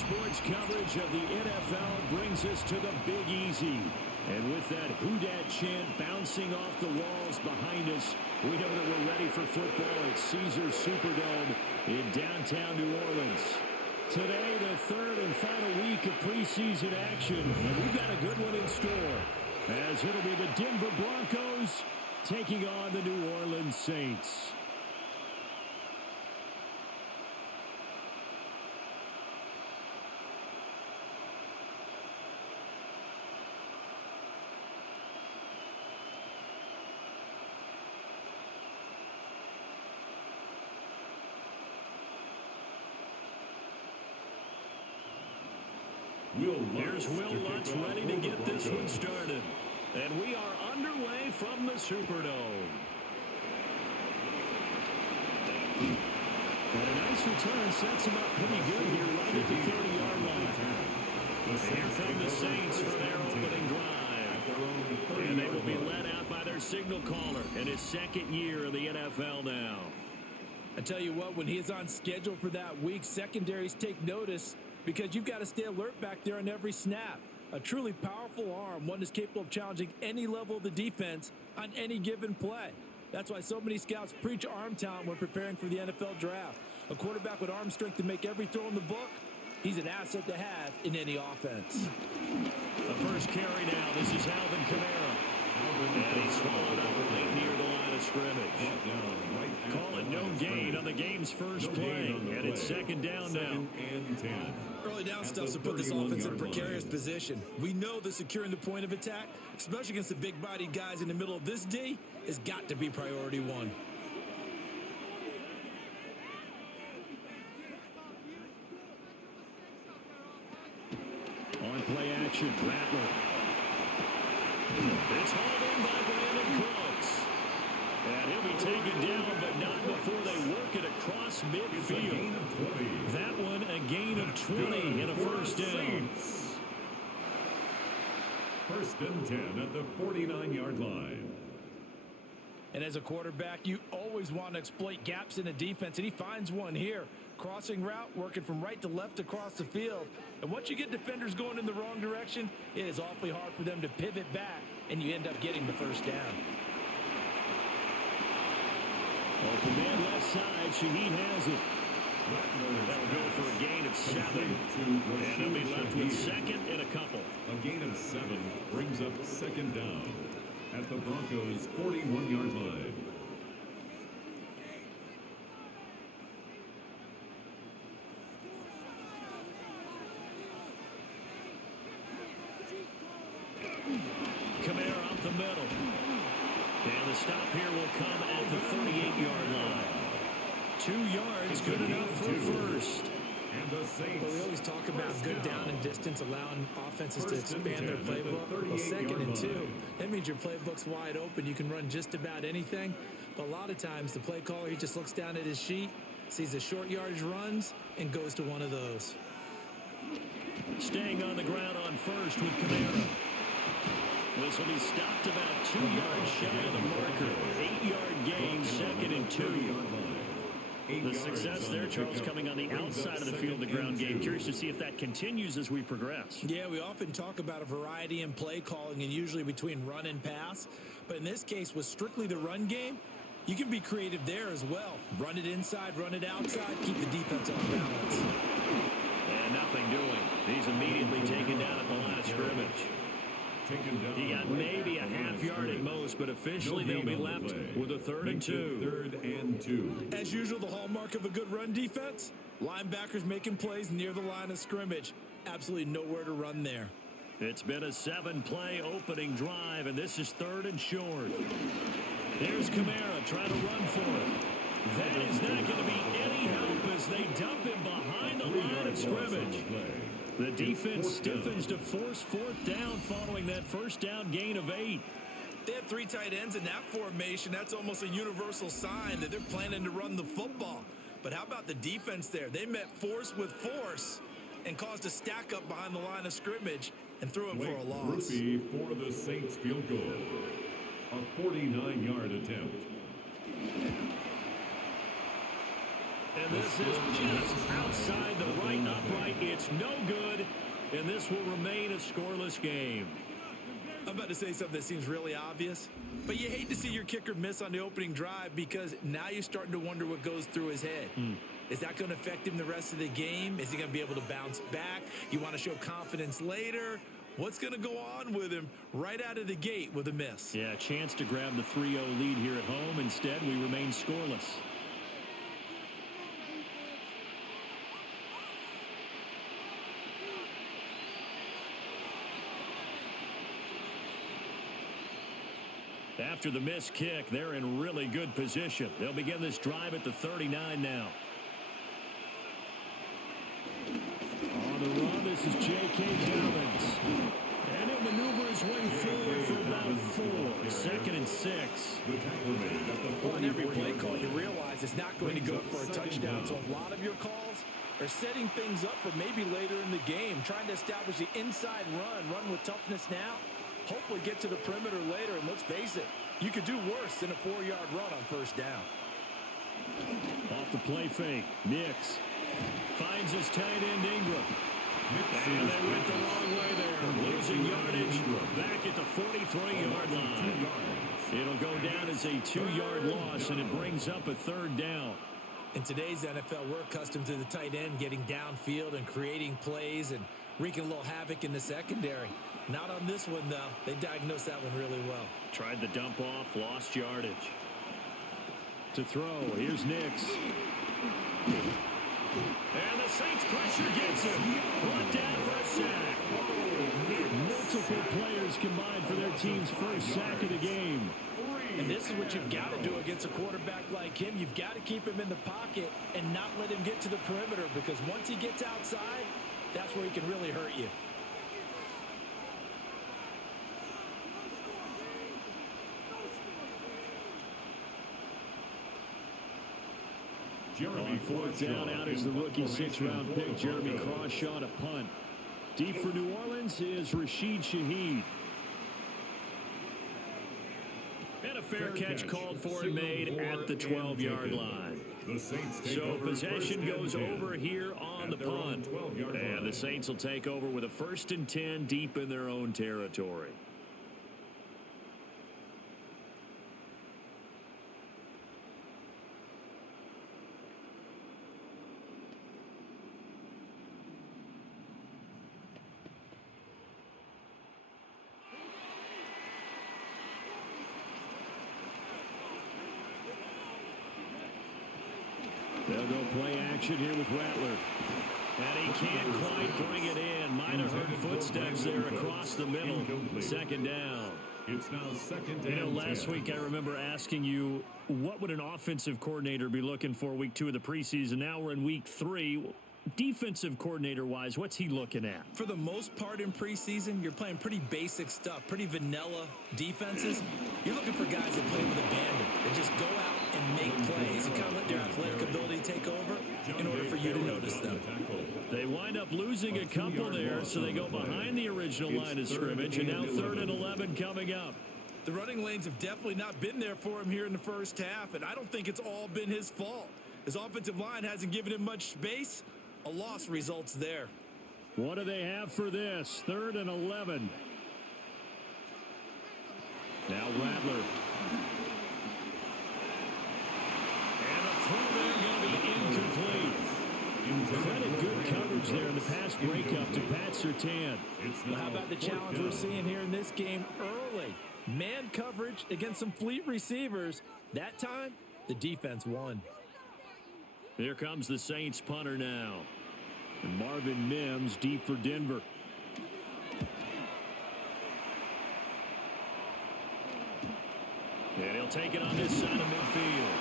sports coverage of the NFL brings us to the Big Easy. And with that "Who Dat" chant bouncing off the walls behind us, we know that we're ready for football at Caesars Superdome in downtown New Orleans. Today, the third and final week of preseason action, and we've got a good one in store, as it'll be the Denver Broncos taking on the New Orleans Saints. Here's Will Lutz ready to get this one started. And we are underway from the Superdome. And a nice return sets him up pretty good here right at the 30-yard line. And here come the Saints for their opening drive. And they will be led out by their signal caller in his second year in the NFL now. I tell you what, when he is on schedule for that week, secondaries take notice, because you've got to stay alert back there on every snap. A truly powerful arm, one that's capable of challenging any level of the defense on any given play. That's why so many scouts preach arm talent when preparing for the NFL draft. A quarterback with arm strength to make every throw in the book, he's an asset to have in any offense. The first carry now, this is Alvin Kamara. And he's swallowed up right near the line of scrimmage. Call it no gain on the game's first play, and it's second down now. Early down stuff's to put this offense in a precarious position. We know that securing the point of attack, especially against the big-bodied guys in the middle of this D, has got to be priority one. On play action, Rattler. It's hauled in by Brandon Cooks. And he'll be taken down, but not before they work it across midfield. That one, a gain of 20 and a first down. First and 10 at the 49-yard line. And as a quarterback, you always want to exploit gaps in the defense, and he finds one here. Crossing route, working from right to left across the field. And once you get defenders going in the wrong direction, it is awfully hard for them to pivot back, and you end up getting the first down. Open man left side, Shaheed has it. That'll go for a gain of 7. And he'll be left with second and a couple. A gain of 7 brings up second down at the Broncos' 41-yard line. Kamara up the middle. And the stop here will come at the 38-yard line. 2 yards, good enough for first. And the Saints. Well, we always talk about good down and distance, allowing offenses to expand their playbook. Well, second and 2, that means your playbook's wide open. You can run just about anything. But a lot of times, the play caller, he just looks down at his sheet, sees the short yardage runs, and goes to one of those. Staying on the ground on first with Kamara. This will be stopped about 2 yards shy of the marker. 8-yard gain, second and 2. The success there, Charles, coming on the outside of the field, the ground game. Curious to see if that continues as we progress. Yeah, we often talk about a variety in play calling and usually between run and pass. But in this case, with strictly the run game, you can be creative there as well. Run it inside, run it outside, keep the defense off balance. And nothing doing. He's immediately taken down at the line of scrimmage. He got maybe a half yard at most, but officially they'll be left with a 3rd and 2. As usual, the hallmark of a good run defense, linebackers making plays near the line of scrimmage. Absolutely nowhere to run there. It's been a 7-play opening drive, and this is 3rd and short. There's Kamara trying to run for it. That is not going to be any help as they dump him behind the line of scrimmage. The defense stiffens to force 4th down following that first down gain of 8. They have 3 tight ends in that formation. That's almost a universal sign that they're planning to run the football. But how about the defense there? They met force with force and caused a stack up behind the line of scrimmage and threw him for a loss. Rookie for the Saints field goal. A 49-yard attempt. And this is just outside the right upright. It's no good, and this will remain a scoreless game. I'm about to say something that seems really obvious, but you hate to see your kicker miss on the opening drive because now you're starting to wonder what goes through his head. Is that going to affect him the rest of the game? Is he going to be able to bounce back? You want to show confidence later? What's going to go on with him right out of the gate with a miss? Yeah, a chance to grab the 3-0 lead here at home. Instead, we remain scoreless. After the missed kick, they're in really good position. They'll begin this drive at the 39 now. On the run, this is J.K. Dobbins. And he'll maneuver his way forward for about 4. 2nd and 6. Well, on every play call, you realize it's not going to go for a touchdown. So a lot of your calls are setting things up for maybe later in the game, trying to establish the inside run with toughness now. Hopefully get to the perimeter later, and let's face it, you could do worse than a 4-yard run on first down. Off the play fake, Nix finds his tight end Ingram. And they went the wrong way there, losing yardage back at the 43-yard line. It'll go down as a 2-yard loss, and it brings up a 3rd down. In today's NFL, we're accustomed to the tight end getting downfield and creating plays and wreaking a little havoc in the secondary. Not on this one, though. They diagnosed that one really well. Tried the dump off, lost yardage. To throw, here's Nix. And the Saints pressure gets him. Brought down for a sack. Multiple players combined for their team's first sack of the game. And this is what you've got to do against a quarterback like him. You've got to keep him in the pocket and not let him get to the perimeter, because once he gets outside, that's where he can really hurt you. On 4th down, out is the rookie 6th-round pick, Jeremy Crawshaw, to punt. Deep for New Orleans is Rashid Shaheed. And a fair catch called for and made at the 12-yard line. So possession goes over here on the punt. And the Saints will take over with a 1st and 10 deep in their own territory. They'll go play action here with Rattler. And he can't quite bring it in. Might have heard footsteps there across the middle. 2nd down. It's now 2nd You know, and last 10. week I remember asking you, what would an offensive coordinator be looking for week 2 of the preseason? Now we're in week 3. Defensive coordinator-wise, what's he looking at? For the most part in preseason, you're playing pretty basic stuff, pretty vanilla defenses. You're looking for guys that play with abandon, that just go out and make plays and kind of let their athletic ability take over in order for you to notice them. They wind up losing a couple there, so they go behind the original line of scrimmage, and now 3rd and 11 coming up. The running lanes have definitely not been there for him here in the first half, and I don't think it's all been his fault. His offensive line hasn't given him much space. A loss results there. What do they have for this? 3rd and 11. Now Rattler. And a throw there going to be incomplete. Credit good coverage there in the pass breakup to Pat Surtain. Well, how about the challenge we're seeing here in this game early? Man coverage against some fleet receivers. That time, the defense won. Here comes the Saints punter now. And Marvin Mims deep for Denver. And he'll take it on this side of midfield.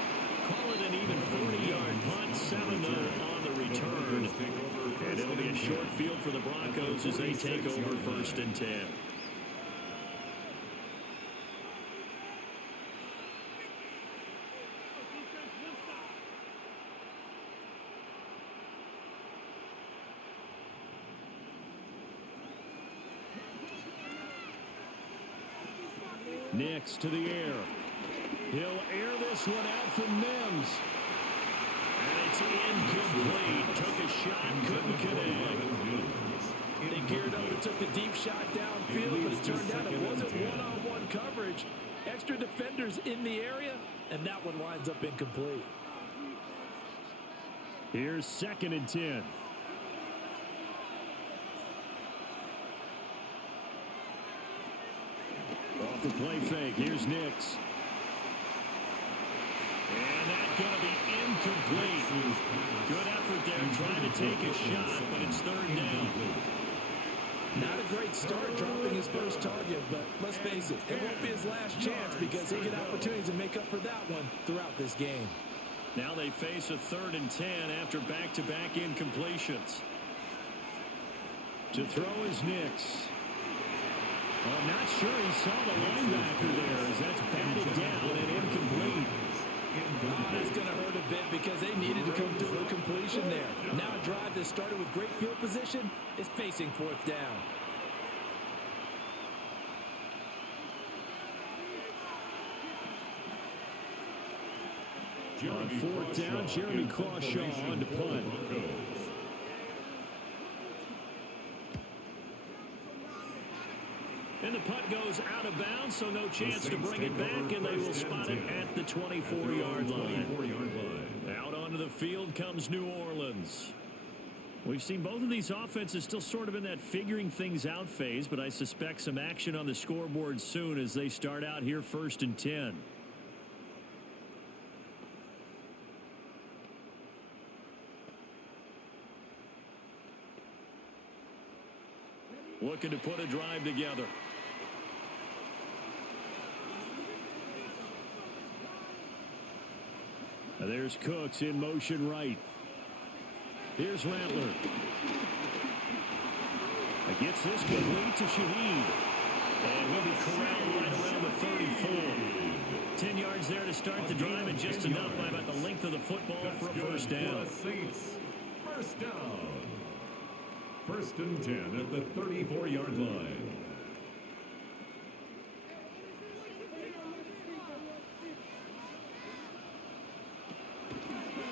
Call it an even 40-yard punt, 7-0 on the return. And it'll be a short field for the Broncos as they take over 1st and 10. Nix to the air. He'll air this one out from Mims. And it's incomplete. Took a shot, couldn't connect. They geared up and took the deep shot downfield, but it turned out it wasn't one-on-one coverage. Extra defenders in the area, and that one winds up incomplete. Here's 2nd and 10. Off the play fake, here's Nix. And that's going to be incomplete. Good effort there, trying to take a shot, but it's 3rd down. Not a great start dropping his first target, but let's face it, it won't be his last chance because he'll get opportunities to make up for that one throughout this game. Now they face a 3rd and 10 after back-to-back incompletions. To throw is Nix. I'm not sure he saw the linebacker there as that's batted down and incomplete. That's going to hurt a bit because they needed to come to a completion there. Now a drive that started with great field position is facing 4th down. On 4th down, Jeremy Crawshaw on to punt. And the punt goes out of bounds, so no chance to bring it back, and they will spot it at the 24-yard line. Out onto the field comes New Orleans. We've seen both of these offenses still sort of in that figuring things out phase, but I suspect some action on the scoreboard soon as they start out here 1st and 10. Looking to put a drive together. There's Cooks in motion right. Here's Rattler. Gets this complete to Shaheed. And he'll be corralled right around the 34. 10 yards there to start the drive, and just enough by about the length of the football for a 1st down. First down. 1st and 10 at the 34-yard line.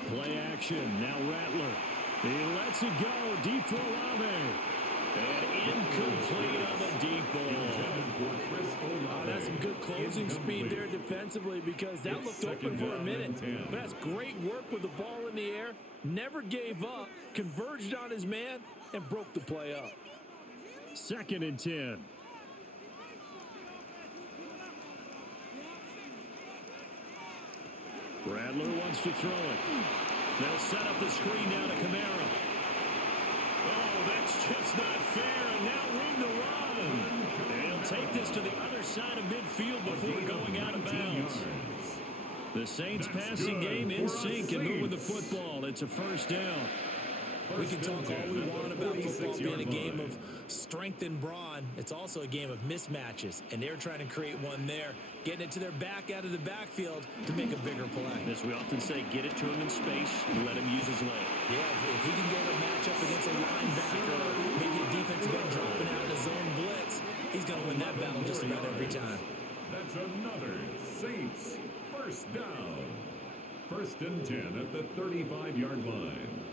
Play action. Now Rattler. He lets it go. Deep for Olave. And incomplete on the deep ball. That's some good closing speed there defensively because that looked open for a minute. But that's great work with the ball in the air. Never gave up. Converged on his man and broke the play up. 2nd and 10. Rattler wants to throw it. They'll set up the screen now to Kamara. Oh, that's just not fair, and now room to run. And he'll take this to the other side of midfield before going out of bounds. The Saints passing game in sync and moving the football. It's a 1st down. We can talk all we want about football being a game of strength and brawn. It's also a game of mismatches, and they're trying to create one there, getting it to their back out of the backfield to make a bigger play. As we often say, get it to him in space and let him use his leg. Yeah, if he can get a matchup against a linebacker, maybe a defensive end dropping out in a zone blitz, he's going to win that battle just about every time. That's another Saints 1st down. 1st and 10 at the 35-yard line.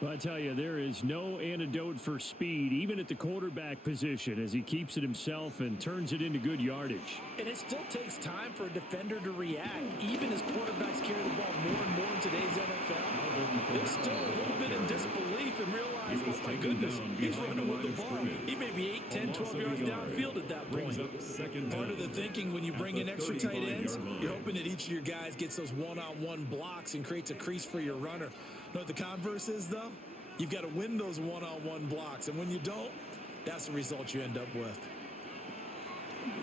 Well, I tell you, there is no antidote for speed, even at the quarterback position, as he keeps it himself and turns it into good yardage. And it still takes time for a defender to react, even as quarterbacks carry the ball more and more in today's NFL. They're still a little bit in disbelief and realize, oh my goodness, he's running with the ball. He may be 8, 10, 12 yards downfield at that point. Part of the thinking when you bring in extra tight ends, you're hoping that each of your guys gets those one-on-one blocks and creates a crease for your runner. You know what the converse is, though? You've got to win those one-on-one blocks, and when you don't, that's the result you end up with.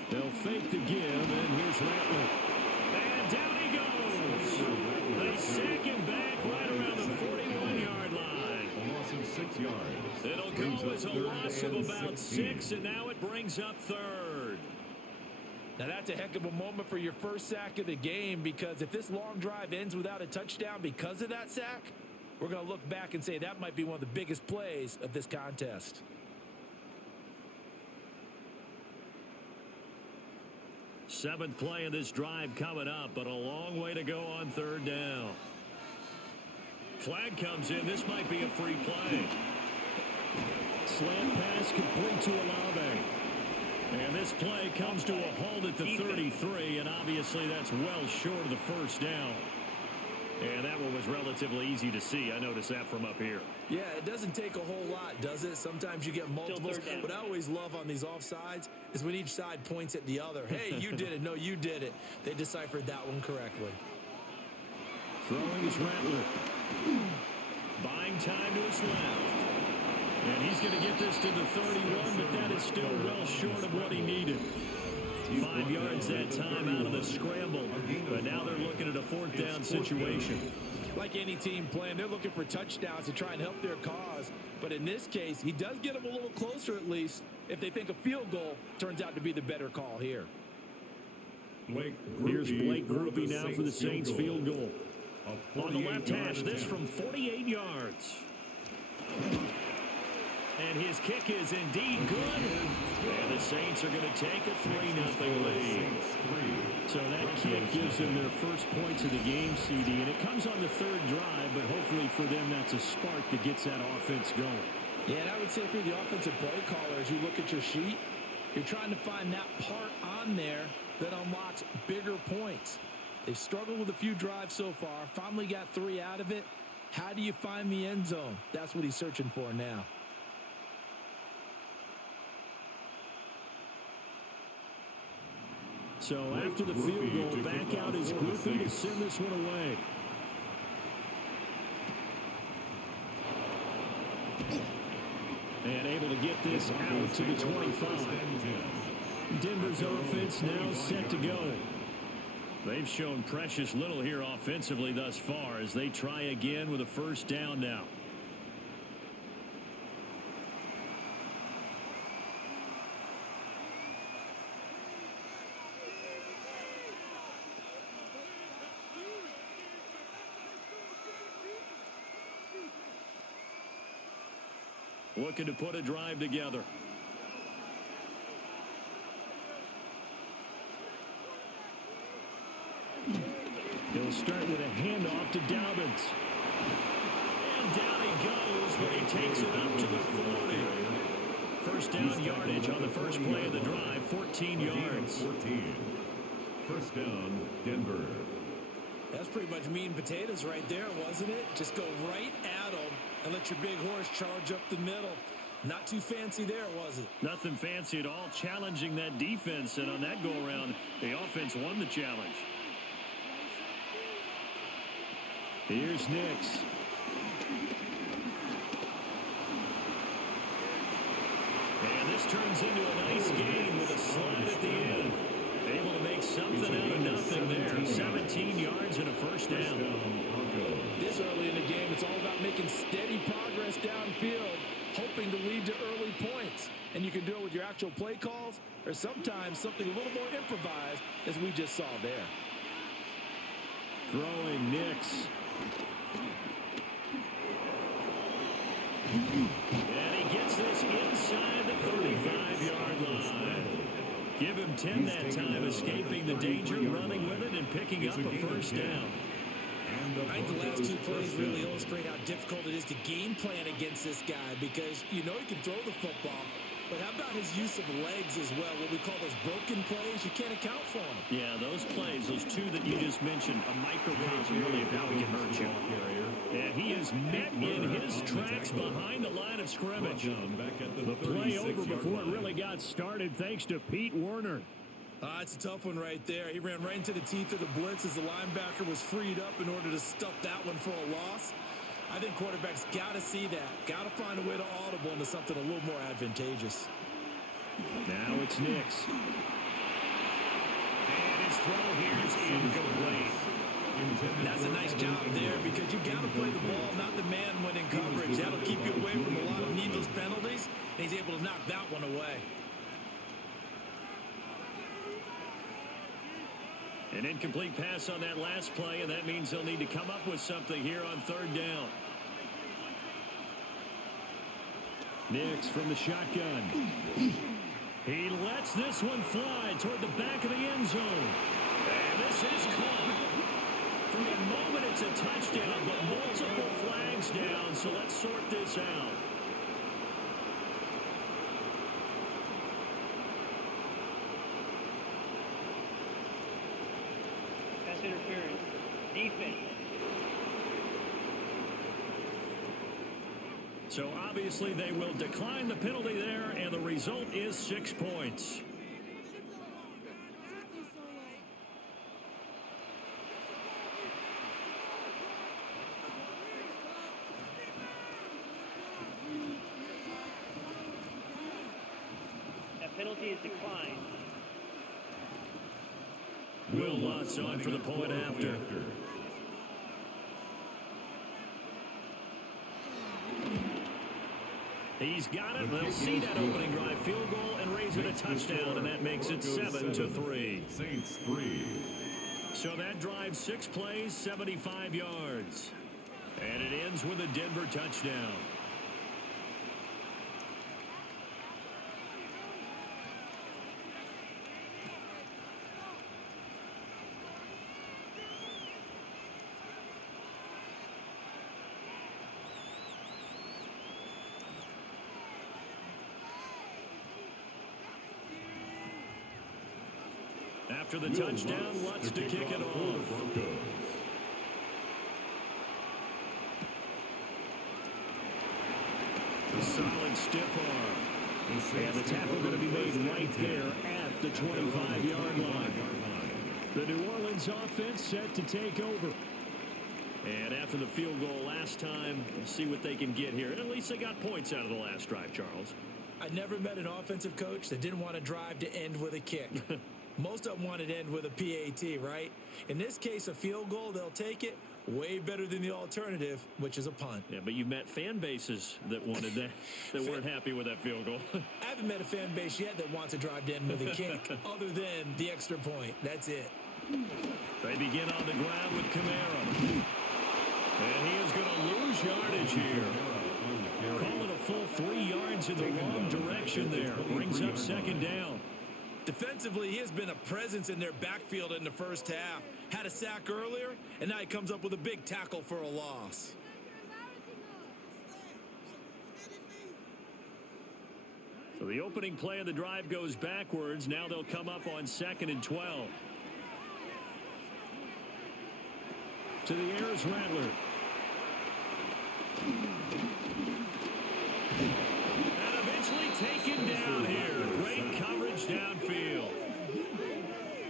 They'll fake the give, and here's Rattler. And down he goes. They sack him back right around the 41-yard line. A loss of 6 yards. It'll go as a loss of about 6, and now it brings up 3rd. Now, that's a heck of a moment for your first sack of the game, because if this long drive ends without a touchdown because of that sack, we're going to look back and say that might be one of the biggest plays of this contest. Seventh play of this drive coming up, but a long way to go on 3rd down. flag comes in. This might be a free play. Slant pass complete to Olave. And this play comes to a halt at the 33, and obviously that's well short of the first down. And that one was relatively easy to see. I noticed that from up here. Yeah, it doesn't take a whole lot, does it? Sometimes you get multiples. What I always love on these offsides is when each side points at the other. Hey, you did it. No, you did it. They deciphered that one correctly. Throwing is Rattler. Buying time to his left. And he's going to get this to the 31, but that is still well short of what he needed. 5 yards that time out of the scramble, but now they're looking at a fourth down situation. Like any team playing, they're looking for touchdowns to try and help their cause. But in this case, he does get them a little closer at least if they think a field goal turns out to be the better call here. Here's Blake Groupie now for the Saints field goal. On the left hash, this from 48 yards. And his kick is indeed good. And the Saints are going to take a 3-0 lead. So that kick gives them their first points of the game, CD. And it comes on the third drive, but hopefully for them that's a spark that gets that offense going. Yeah, and I would say if you're the offensive play caller, as you look at your sheet, you're trying to find that part on there that unlocks bigger points. They've struggled with a few drives so far, finally got 3 out of it. How do you find the end zone? That's what he's searching for now. So after the field goal, back out is Groupie to send this one away. And able to get this out to the 25. Denver's offense now set to go. They've shown precious little here offensively thus far as they try again with a first down now. Looking to put a drive together. He'll start with a handoff to Dobbins. And down he goes, but he takes it up to the 40. First down yardage on the first play of the drive, 14 yards. 14. First down, Denver. That's pretty much meat and potatoes right there, wasn't it? Just go right at them and let your big horse charge up the middle. Not too fancy there, was it? Nothing fancy at all, challenging that defense, and on that go-around, the offense won the challenge. Here's Nix. And this turns into a nice gain with a slide at the end. Able to make something out of nothing there. 17 yards and a first down. This early in the game, it's all about making steady progress downfield, hoping to lead to early points. And you can do it with your actual play calls or sometimes something a little more improvised, as we just saw there. Throwing Nix. And he gets this inside the 35-yard line. Give him 10 that time, escaping the danger, running with it, and picking up a first down. I think the last 2 plays really illustrate how difficult it is to game plan against this guy, because you know he can throw the football, but how about his use of legs as well? What we call those broken plays, you can't account for them. Yeah, those plays, those 2 that you just mentioned, a microcosm really of how he can hurt you. And he is met in his tracks behind the line of scrimmage. The play over before it really got started, thanks to Pete Werner. It's a tough one right there. He ran right into the teeth of the blitz as the linebacker was freed up in order to stuff that one for a loss. I think quarterbacks got to see that. Got to find a way to audible into something a little more advantageous. Now it's Nix. And his throw here is incomplete. That's a nice job there, because you've got to play the ball, not the man when in coverage. That'll keep you away from a lot of needless penalties, and he's able to knock that one away. An incomplete pass on that last play, and that means they'll need to come up with something here on third down. Nix from the shotgun. He lets this one fly toward the back of the end zone. And this is caught. For the moment, it's a touchdown, but multiple flags sort this out. Pass interference. Defense. So obviously they will decline the penalty there, and the result is 6 points. That penalty is declined. Will Lutz on for the point after. He's got it. They'll see that opening drive field goal and raise it a touchdown, and that makes it 7-3. Saints 3. So that drive 6 plays, 75 yards. And it ends with a Denver touchdown. After the touchdown, Lutz to kick it off. A solid stiff arm. And the tackle going to be made right there at the 25-yard line. The New Orleans offense set to take over. And after the field goal last time, we'll see what they can get here. And at least they got points out of the last drive, Charles. I never met an offensive coach that didn't want to drive to end with a kick. Most of them want it to end with a PAT, right? In this case, a field goal, they'll take it. Way better than the alternative, which is a punt. Yeah, but you met fan bases that wanted that, that weren't happy with that field goal. I haven't met a fan base yet that wants to drive to end with a kick, other than the extra point. That's it. They begin on the ground with Kamara. And he is going to lose yardage here. Call it a full 3 yards in the wrong direction there. Brings up second down. Defensively, he has been a presence in their backfield in the first half. Had a sack earlier, and now he comes up with a big tackle for a loss. So the opening play of the drive goes backwards. Now they'll come up on 2nd and 12. To the air is Rattler. And eventually taken down here. Great coverage downfield.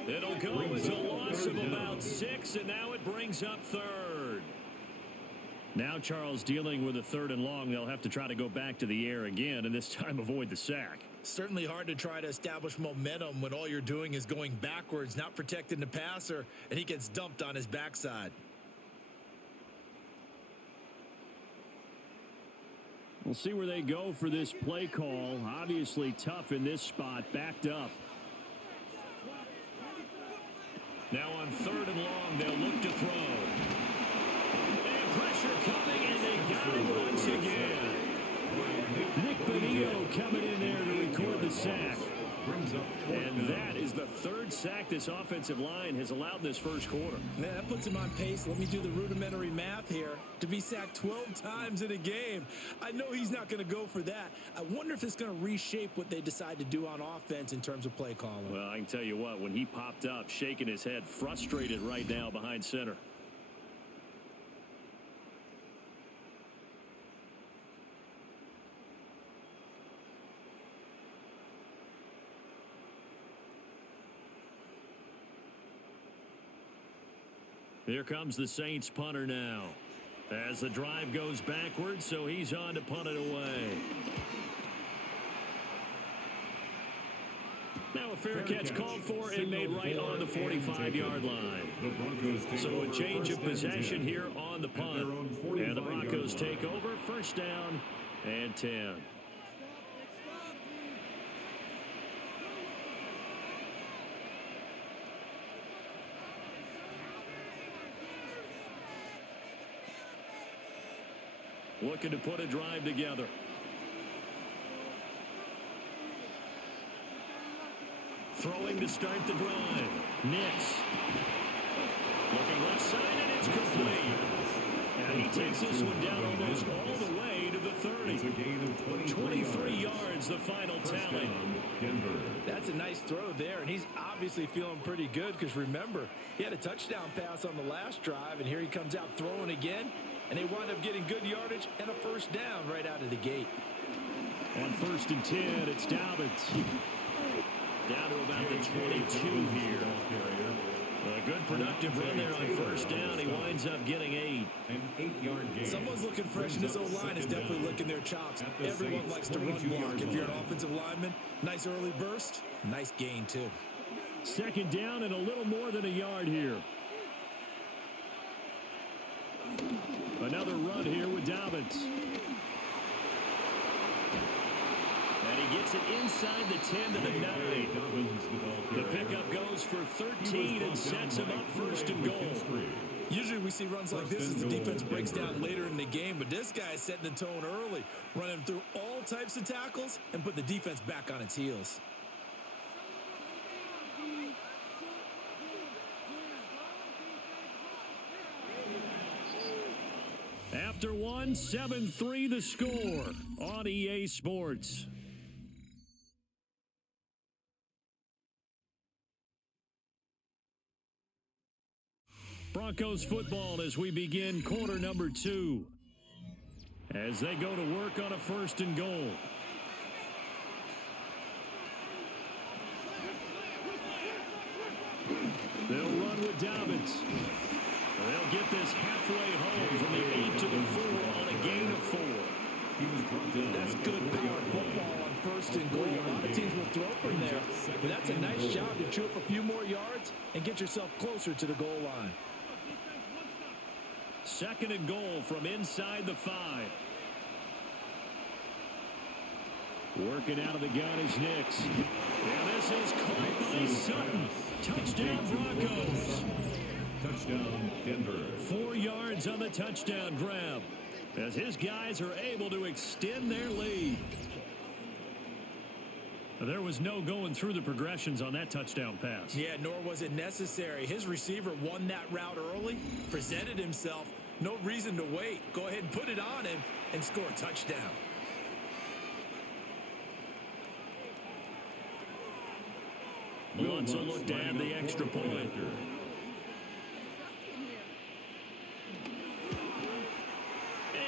It'll go as a loss of about 6, and now it brings up 3rd. Now Charles dealing with a 3rd and long. They'll have to try to go back to the air again, and this time avoid the sack. Certainly hard to try to establish momentum when all you're doing is going backwards, not protecting the passer, and he gets dumped on his backside. We'll see where they go for this play call. Obviously tough in this spot, backed up. Now on 3rd and long, they'll look to throw. And pressure coming, and they got him once again. Nick Bonito coming in there to record the sack. And that is the 3rd sack this offensive line has allowed in this first quarter. Man, that puts him on pace. Let me do the rudimentary math here. To be sacked 12 times in a game. I know he's not going to go for that. I wonder if it's going to reshape what they decide to do on offense in terms of play calling. Well, I can tell you what, when he popped up, shaking his head, frustrated right now behind center. Here comes the Saints punter now. As the drive goes backwards, so he's on to punt it away. Now a fair catch called for and made right on the 45-yard line. So a change of possession here on the punt. And the Broncos take over, 1st down and 10. Looking to put a drive together. Throwing to start the drive. Nix. Looking left side, and it's complete. And he takes this one down almost all the way 30. It's a gain of 23 yards, the final tally. Denver. That's a nice throw there, and he's obviously feeling pretty good because, remember, he had a touchdown pass on the last drive, and here he comes out throwing again, and they wind up getting good yardage and a first down right out of the gate. On 1st and 10, it's Dobbins. Down to about the 22 here. A good productive run there on first down. He winds up getting 8. An 8-yard gain. Someone's looking fresh, and his O-line is definitely licking their chops. Everyone likes to run block. If you're an offensive lineman, nice early burst, nice gain too. 2nd down and a little more than a yard here. Another run here with Dobbins. And he gets it inside the 10 to the 9. The pickup goes for 13 and sets him up 1st and goal. Usually we see runs like this as the defense breaks down later in the game, but this guy is setting the tone early, running through all types of tackles and put the defense back on its heels. After one, 7-3 the score on EA Sports. Broncos football as we begin quarter number 2. As they go to work on a 1st and goal. They'll run with Dobbins. They'll get this halfway home from the 8 to the 4 on a gain of 4. That's good power football on 1st and goal. A lot of teams will throw from there, but that's a nice job to chew up a few more yards and get yourself closer to the goal line. 2nd and goal from inside the 5. Working out of the gun is Nix. And this is caught by Sutton. Touchdown Broncos. Touchdown Denver. 4 yards on the touchdown grab as his guys are able to extend their lead. There was no going through the progressions on that touchdown pass. Yeah, nor was it necessary. His receiver won that route early, presented himself. No reason to wait. Go ahead and put it on him and score a touchdown. Wants a look to add the extra point.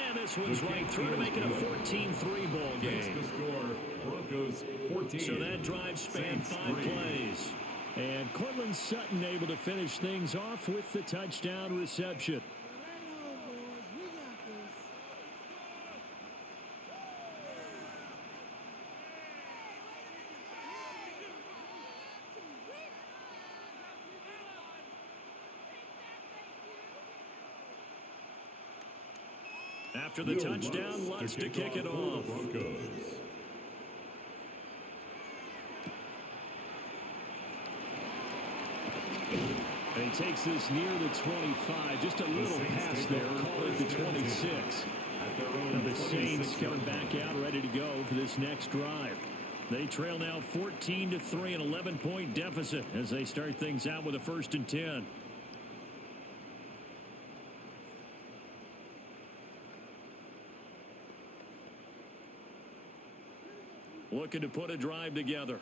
And this one's right through to make it a 14-3 ball game. The score, Broncos 14. So that drive spanned 5 plays. And Cortland Sutton able to finish things off with the touchdown reception. After the touchdown, Lutz to kick it off. And he takes this near the 25. Just a little pass there. Call it the 26. And the Saints coming back out, ready to go for this next drive. They trail now 14-3, an 11-point deficit as they start things out with a 1st and 10. Looking to put a drive together.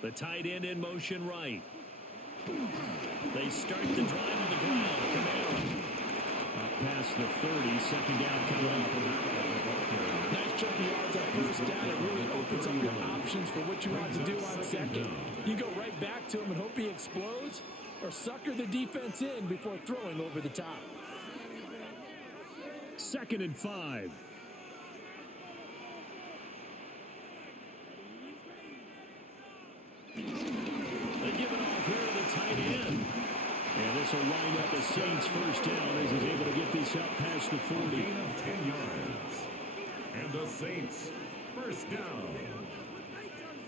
The tight end in motion right. They start the drive on the ground. Kamara. Up past the 30. 2nd down coming up. Nice chunk of yards on 1st down. It really opens up your options for what you want to do on 2nd. You go right back to him and hope he explodes, or sucker the defense in before throwing over the top. 2nd and 5. They give it off here to the tight end. And this will wind up the Saints' 1st down as he's able to get this up past the 40. Gain of 10 yards. And the Saints 1st down.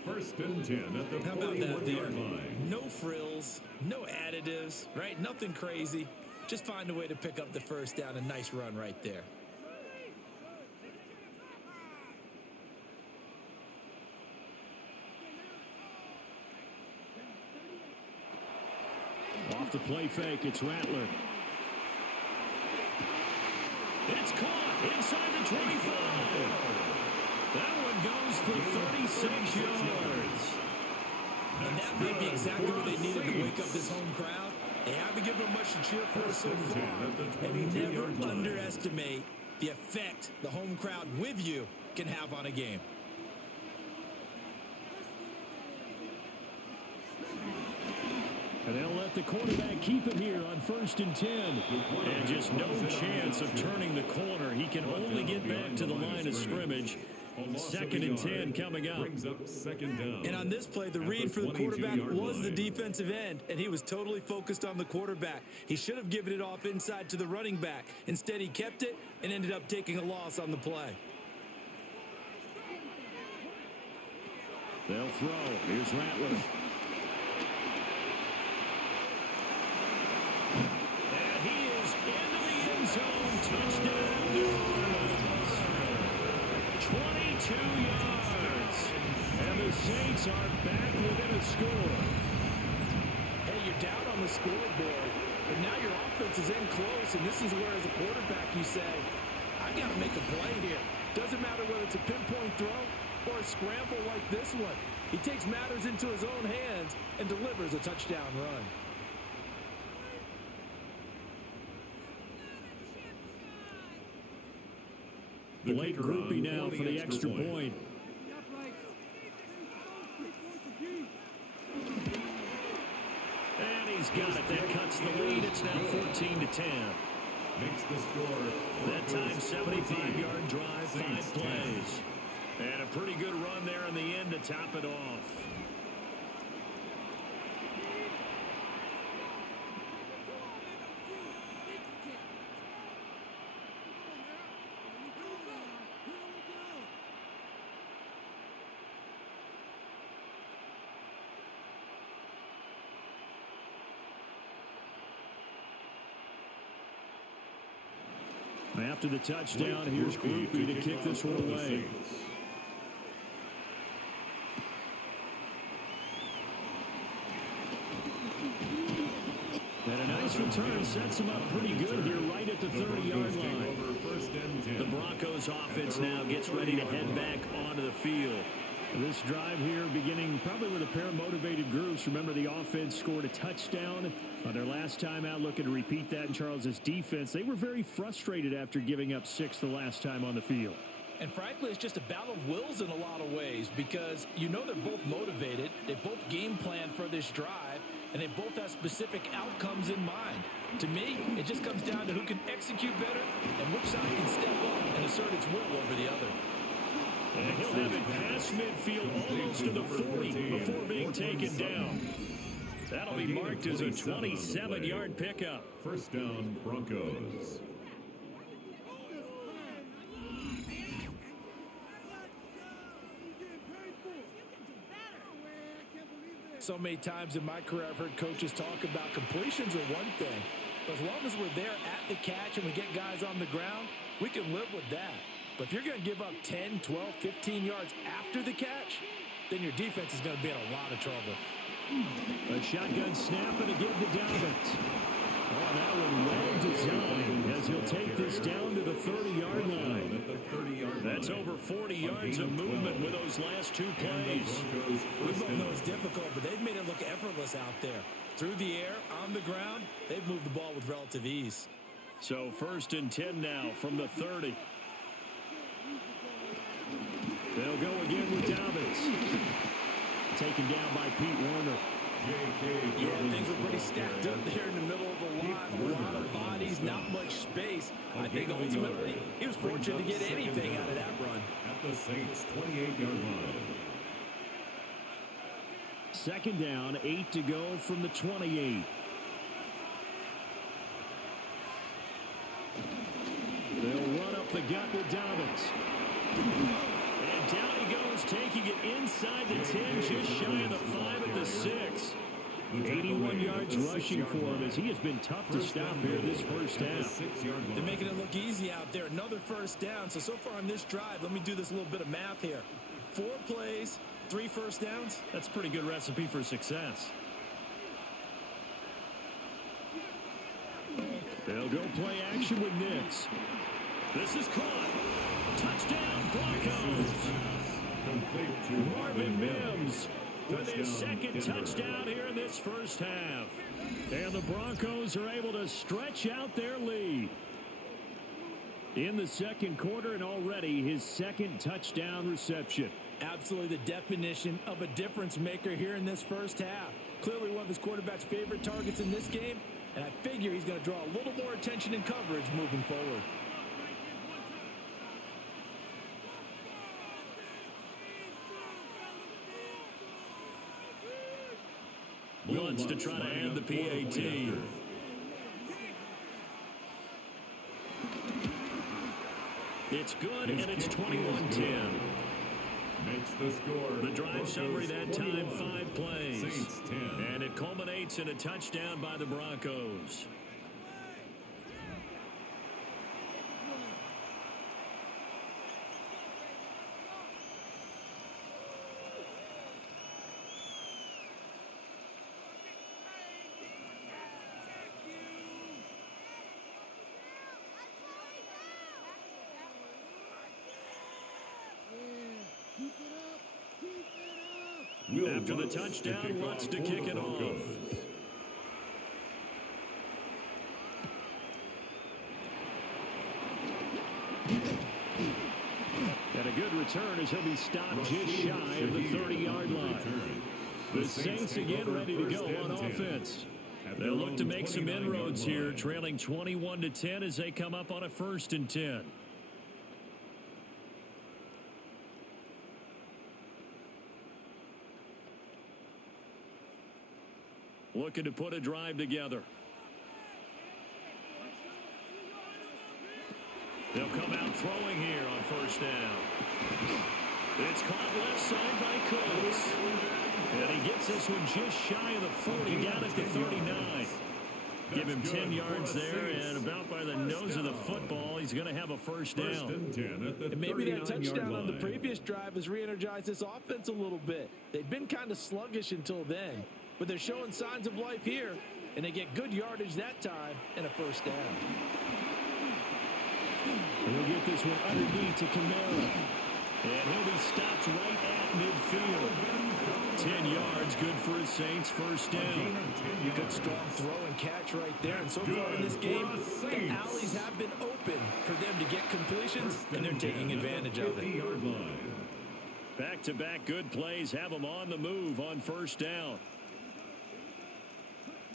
1st and 10 at the 41-yard line. No frills, no additives, right? Nothing crazy. Just find a way to pick up the 1st down. A nice run right there. Off the play fake, it's Rattler. It's caught inside the 25. That one goes for 36 yards. And that might be exactly what they needed to wake up this home crowd. They haven't given them much to cheer for so far. And never underestimate the effect the home crowd with you can have on a game. And they'll let the quarterback keep it here on 1st and 10. And just no chance of turning the corner. He can only get back to the line of scrimmage. 2nd and 10 coming up. And on this play, the read for the quarterback was the defensive end, and he was totally focused on the quarterback. He should have given it off inside to the running back. Instead, he kept it and ended up taking a loss on the play. They'll throw. Here's Rattler. And he is into the end zone. Touchdown, New Orleans. 22 yards. And the Saints are back within a score. Hey, you're down on the scoreboard, but now your offense is in close, and this is where, as a quarterback, you say, I got to make a play here. Doesn't matter whether it's a pinpoint throw or a scramble like this one. He takes matters into his own hands and delivers a touchdown run. Late groupie now for the extra point. And he's got it. That cuts the lead. It's now 14-10. Makes the score. That time, 75-yard drive, 5 plays. And a pretty good run there in the end to top it off. After the touchdown, here's Groupie to kick this one away. And a nice return sets him up pretty good here right at the 30-yard line. The Broncos offense now gets ready to head back onto the field. This drive here beginning probably with a pair of motivated groups. Remember, the offense scored a touchdown on their last time out. Looking to repeat that in Charles's defense. They were very frustrated after giving up 6 the last time on the field. And frankly, it's just a battle of wills in a lot of ways because you know they're both motivated. They both game plan for this drive, and they both have specific outcomes in mind. To me, it just comes down to who can execute better and which side can step up and assert its will over the other. And he'll have it past midfield almost to the 40 before being taken down. That'll be marked as a 27-yard pickup. First down, Broncos. So many times in my career, I've heard coaches talk about completions are one thing. But as long as we're there at the catch and we get guys on the ground, we can live with that. But if you're going to give up 10, 12, 15 yards after the catch, then your defense is going to be in a lot of trouble. A shotgun snap and again to Dalvin. Oh, that one well designed as he'll take this down to the 30-yard line. That's over 40 yards of movement with those last 2 plays. We both know it's difficult, but they've made it look effortless out there. Through the air, on the ground, they've moved the ball with relative ease. So 1st and 10 now from the 30. They'll go again with Dobbins. Taken down by Pete Werner. Yeah, things were pretty stacked up there in the middle of the line. A lot of bodies, not much space. I think ultimately he was fortunate to get anything out of that run. At the Saints' 28-yard line. 2nd down, 8 to go from the 28. They'll run up the gut with Dobbins. And down he goes, taking it inside the 10, just shy of the 5 at the 6. 81 yards rushing for him as he has been tough to stop here this first half. They're making it look easy out there. Another first down. So far on this drive, let me do this little bit of math here. 4 plays, 3 first downs. That's a pretty good recipe for success. They'll go play action with Nix. This is caught. Touchdown, Broncos. Complete to Marvin Mims with his second Denver. touchdown here in this first half. And the Broncos are able to stretch out their lead. In the second quarter, and already his second touchdown reception. Absolutely the definition of a difference maker here in this first half. Clearly one of his quarterback's favorite targets in this game, and I figure he's going to draw a little more attention and coverage moving forward. Wants to try to end the PAT. It's good, and it's 21-10. Makes the score. The drive summary that time, 21. 5 plays. Saints 10. And it culminates in a touchdown by the Broncos. After the touchdown, wants to kick it off. And a good return as he'll be stopped just shy of the 30-yard line. The Saints again ready to go on offense. They'll look to make some inroads here, trailing 21-10 as they come up on a 1st and 10. Looking to put a drive together. They'll come out throwing here on 1st down. It's caught left side by Cooks. And he gets this one just shy of the 40, down at the 39. Give him 10 yards there, and about by the nose of the football, he's going to have a 1st down. And maybe that touchdown on the previous drive has re-energized this offense a little bit. They've been kind of sluggish until then, but they're showing signs of life here, and they get good yardage that time and a 1st down. And he'll get this one underneath to Kamara. And he'll be stopped right at midfield. 10 yards, good for his Saints, 1st down. Good strong throw and catch right there. And so far in this game, the alleys have been open for them to get completions, and they're taking advantage of it. Back-to-back good plays have them on the move on 1st down.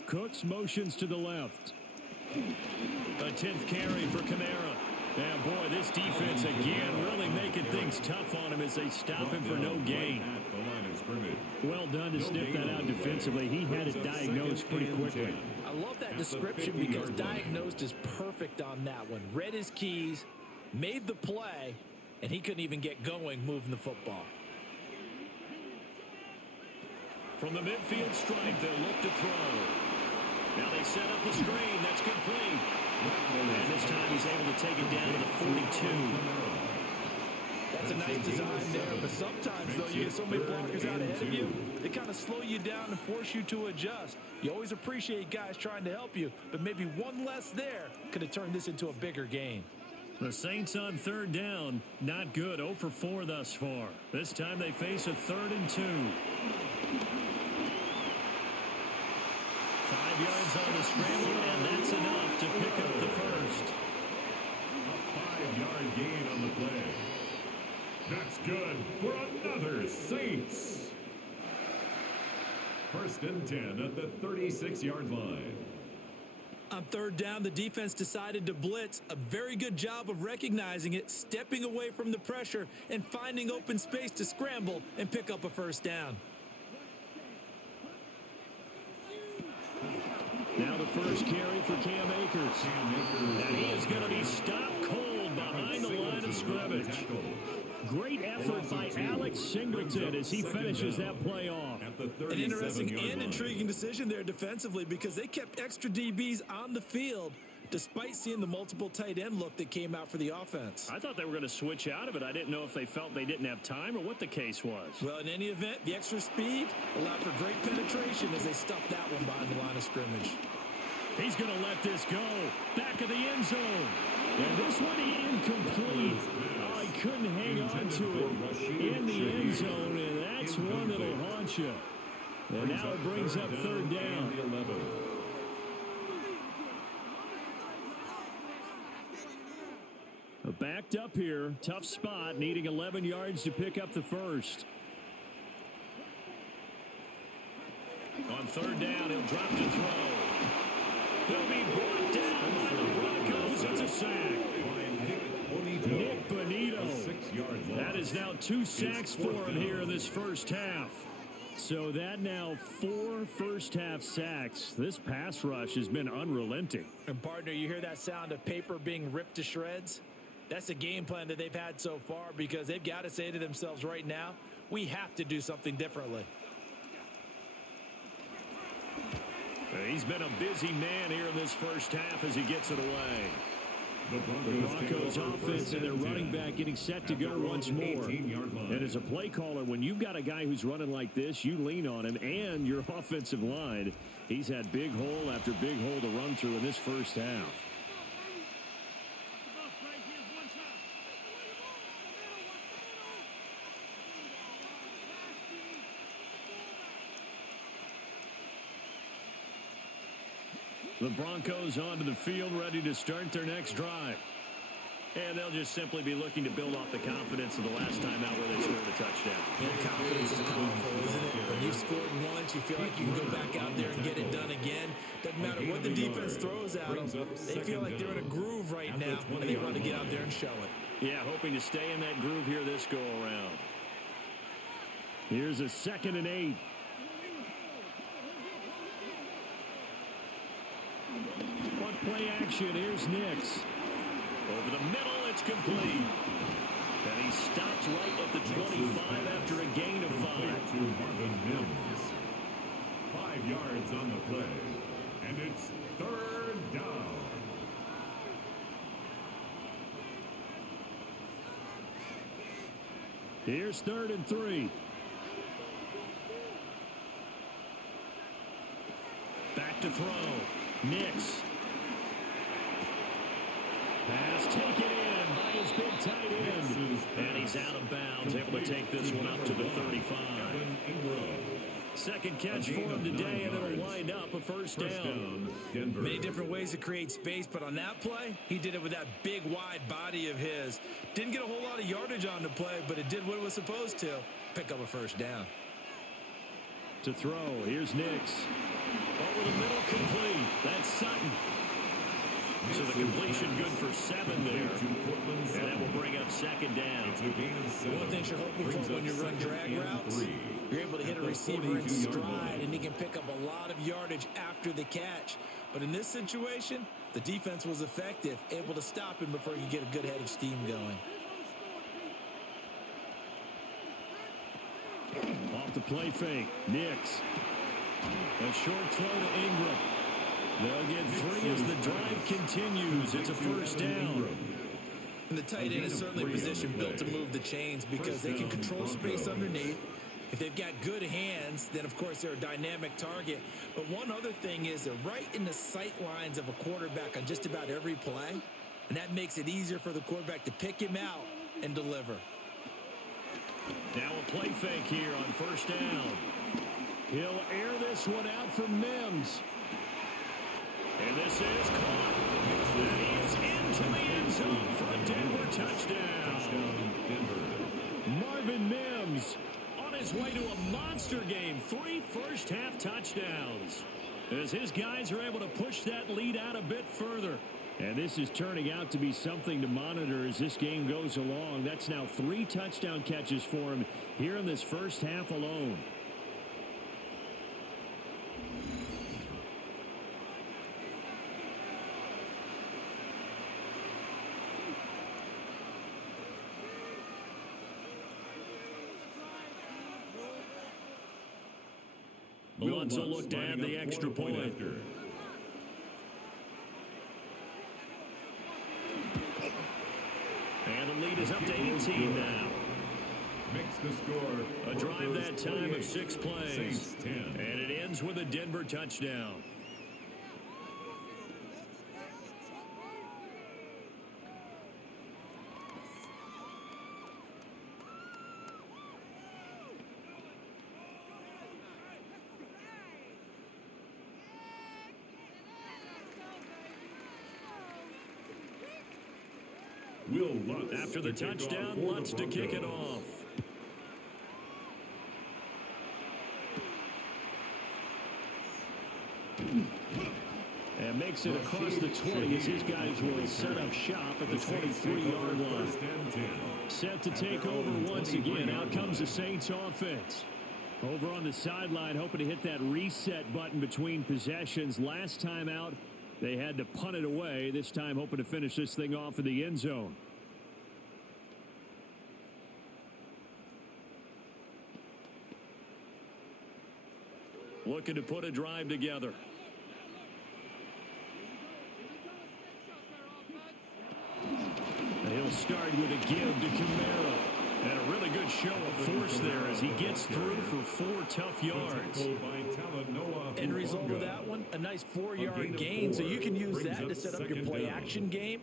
Cooks motions to the left. A 10th carry for Kamara. And boy, this defense again really making things tough on him as they stop him for no gain. Well done to sniff that out defensively. He had it diagnosed pretty quickly. I love that description because diagnosed is perfect on that one. Read his keys, made the play, and he couldn't even get going moving the football. From the midfield stripe, they'll look to throw. Now they set up the screen. That's complete. And this time he's able to take it down to the 42. That's a nice design there, but sometimes, though, you get so many blockers out ahead of you, they kind of slow you down and force you to adjust. You always appreciate guys trying to help you, but maybe one less there could have turned this into a bigger gain. The Saints on 3rd down, not good, 0 for 4 thus far. This time they face a 3rd and 2. 5 yards on the scramble, and that's enough to pick up the 1st. A 5-yard gain on the play. That's good for another Saints. 1st and 10 at the 36-yard line. On 3rd down, the defense decided to blitz. A very good job of recognizing it, stepping away from the pressure, and finding open space to scramble and pick up a 1st down. Now the 1st carry for Cam Akers. And he is going to be stopped cold behind the line of scrimmage. Great effort by Alex Singleton as he finishes that play off. An interesting and intriguing decision there defensively because they kept extra DBs on the field despite seeing the multiple tight end look that came out for the offense. I thought they were going to switch out of it. I didn't know if they felt they didn't have time or what the case was. Well, in any event, the extra speed allowed for great penetration as they stuffed that one behind the line of scrimmage. He's going to let this go. Back of the end zone. And this one incomplete. Oh, he couldn't hang on to it in the end zone, and that's one that'll haunt you. And now it brings up third down. Backed up here. Tough spot, needing 11 yards to pick up the first. On third down, he'll drop to throw. He'll be brought down by the Broncos. It's a sack. Nick Bonito. That is now 2 sacks for him here in this first half. So that now 4 first-half sacks. This pass rush has been unrelenting. And, partner, you hear that sound of paper being ripped to shreds? That's the game plan that they've had so far, because they've got to say to themselves right now, we have to do something differently. He's been a busy man here in this first half as he gets it away. The Broncos offense and their running back getting set to go once more. And as a play caller, when you've got a guy who's running like this, you lean on him and your offensive line. He's had big hole after big hole to run through in this first half. The Broncos onto the field, ready to start their next drive. And they'll just simply be looking to build off the confidence of the last time out where they scored a touchdown. And confidence is powerful, isn't it? When you've scored once, you feel like you can go back out there and get it done again. Doesn't matter what the defense throws at them. They feel like they're in a groove right now, and they want to get out there and show it. Yeah, hoping to stay in that groove here this go-around. Here's a 2nd and 8. One play action. Here's Nix. Over the middle, it's complete. And he stopped right at the 25 after a gain of 5. To Marvin Mims. 5 yards on the play. And it's third down. Here's 3rd and 3. Back to throw. Nix. Pass taken in by his big tight end. And he's out of bounds, able to take this one up to the 35. Second catch for him today, and it'll wind up a first down. Many different ways to create space, but on that play, he did it with that big, wide body of his. Didn't get a whole lot of yardage on the play, but it did what it was supposed to. Pick up a first down. To throw, here's Nix. Over the middle, complete. That's Sutton. So the completion good for 7 there. And that will bring up 2nd down. One thing you're hoping for when you run drag routes, you're able to hit a receiver in stride, and he can pick up a lot of yardage after the catch. But in this situation, the defense was effective, able to stop him before he could get a good head of steam going. Off the play fake, Nix. A short throw to Ingram. They'll get 3 as the drive continues. It's a first down. And the tight end is certainly positioned built to move the chains because they can control space underneath. If they've got good hands, then, of course, they're a dynamic target. But one other thing is they're right in the sight lines of a quarterback on just about every play, and that makes it easier for the quarterback to pick him out and deliver. Now a play fake here on first down. He'll air this one out for Mims. And this is caught. And he is into the end zone for a Denver touchdown. Marvin Mims on his way to a monster game. 3 first-half touchdowns. As his guys are able to push that lead out a bit further. And this is turning out to be something to monitor as this game goes along. That's now 3 touchdown catches for him here in this first half alone. Wants a look to add the extra point. And the lead is up to 18 now. Makes the score. A drive that time of 6 plays. And it ends with a Denver touchdown. Will Lutz After the touchdown, Lutz to kick it off. And makes it across the 20 as his guys will set up shop at the 23-yard line. Set to take over once again. Out comes the Saints offense. Over on the sideline, hoping to hit that reset button between possessions. Last time out, they had to punt it away. This time, hoping to finish this thing off in the end zone. Looking to put a drive together. And he'll start with a give to Kamara. And a really good show of force there as he gets through for 4 tough yards. End result of that one, a nice 4-yard gain. So you can use that to set up your play-action game.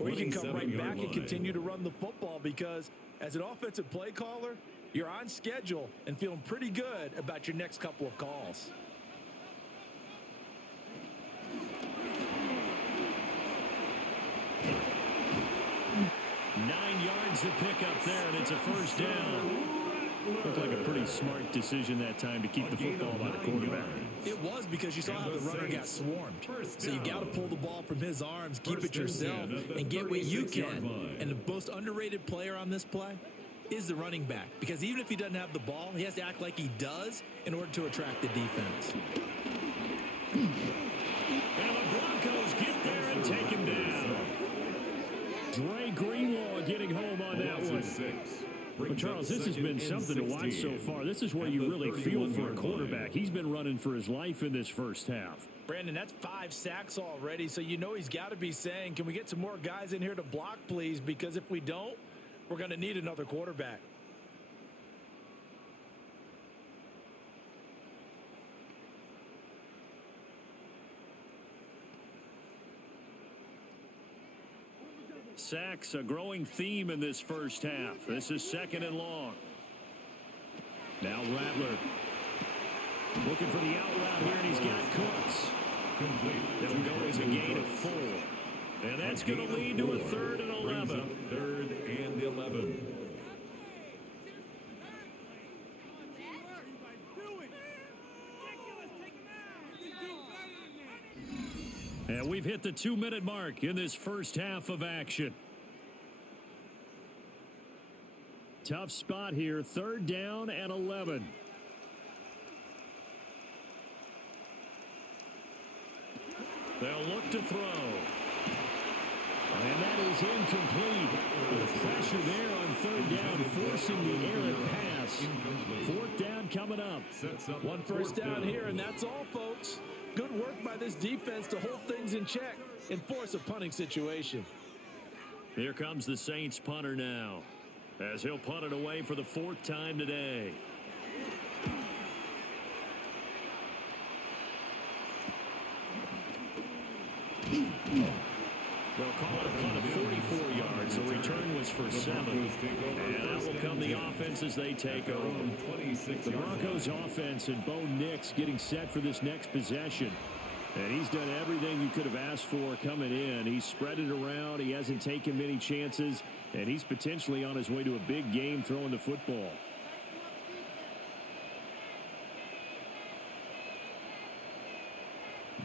Or you can come right back and continue to run the football because as an offensive play caller, you're on schedule and feeling pretty good about your next couple of calls. To pick up there, and it's a first down. Looked like a pretty smart decision that time to keep the football by the quarterback. It was because you saw how the runner got swarmed. So you got to pull the ball from his arms, keep it yourself, and get what you can. And the most underrated player on this play is the running back. Because even if he doesn't have the ball, he has to act like he does in order to attract the defense. And the Broncos get there and take him down. Dre Greenlaw getting home on that one. But Charles, this has been something to watch so far. This is where you really feel for a quarterback. He's been running for his life in this first half. Brandon, that's 5 sacks already, so you know he's got to be saying, can we get some more guys in here to block, please? Because if we don't, we're going to need another quarterback. Sacks, a growing theme in this first half. This is 2nd and long. Now Rattler looking for the out route here, and he's got Cooks. It'll go as a gain of 4. And that's going to lead to a 3rd and 11. 3rd and 11. And we've hit the 2-minute mark in this first half of action. Tough spot here, 3rd down and 11. They'll look to throw. And that is incomplete. The pressure there on 3rd down, forcing the errant pass. 4th down coming up. One first down here, and that's all, folks. Good work by this defense to hold things in check and force a punting situation. Here comes the Saints punter now, as he'll punt it away for the 4th time today. They'll call it a punt of 44 yards. The return was for 7. And that will come the offense as they take over. The Broncos offense and Bo Nix getting set for this next possession. And he's done everything you could have asked for coming in. He's spread it around. He hasn't taken many chances. And he's potentially on his way to a big game throwing the football.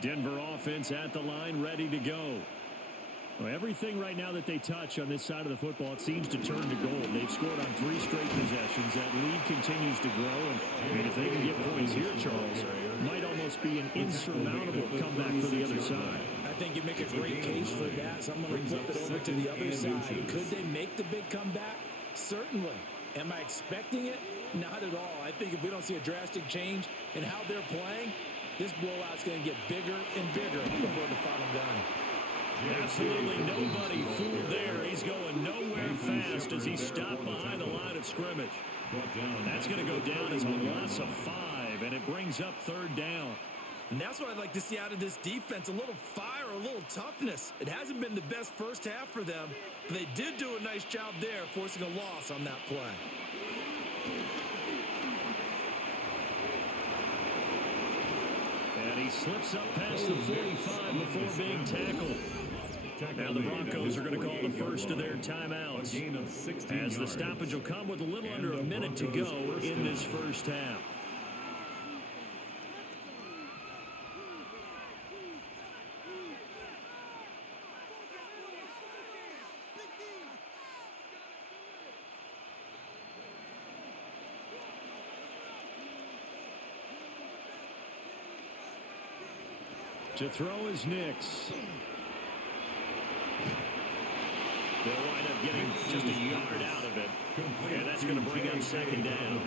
Denver offense at the line, ready to go. Well, everything right now that they touch on this side of the football, it seems to turn to gold. They've scored on 3 straight possessions. That lead continues to grow. And I mean, if they can get points here, Charles, it might almost be an insurmountable comeback for the other side. I think you make a great case for that. So I'm going to flip it over to the other side. Could they make the big comeback? Certainly. Am I expecting it? Not at all. I think if we don't see a drastic change in how they're playing, this blowout's going to get bigger and bigger before the final gun. Absolutely nobody fooled there. He's going nowhere fast as he stopped behind the line of scrimmage. That's going to go down as a loss of 5, and it brings up 3rd down. And that's what I'd like to see out of this defense, a little fire, a little toughness. It hasn't been the best first half for them, but they did do a nice job there, forcing a loss on that play. And he slips up past the 45 before being tackled. Now the Broncos are going to call the first of their timeouts, as the stoppage will come with a little under a minute to go in this first half. To throw is Nix. They'll wind up getting just a yard out of it. And that's going to bring up second down.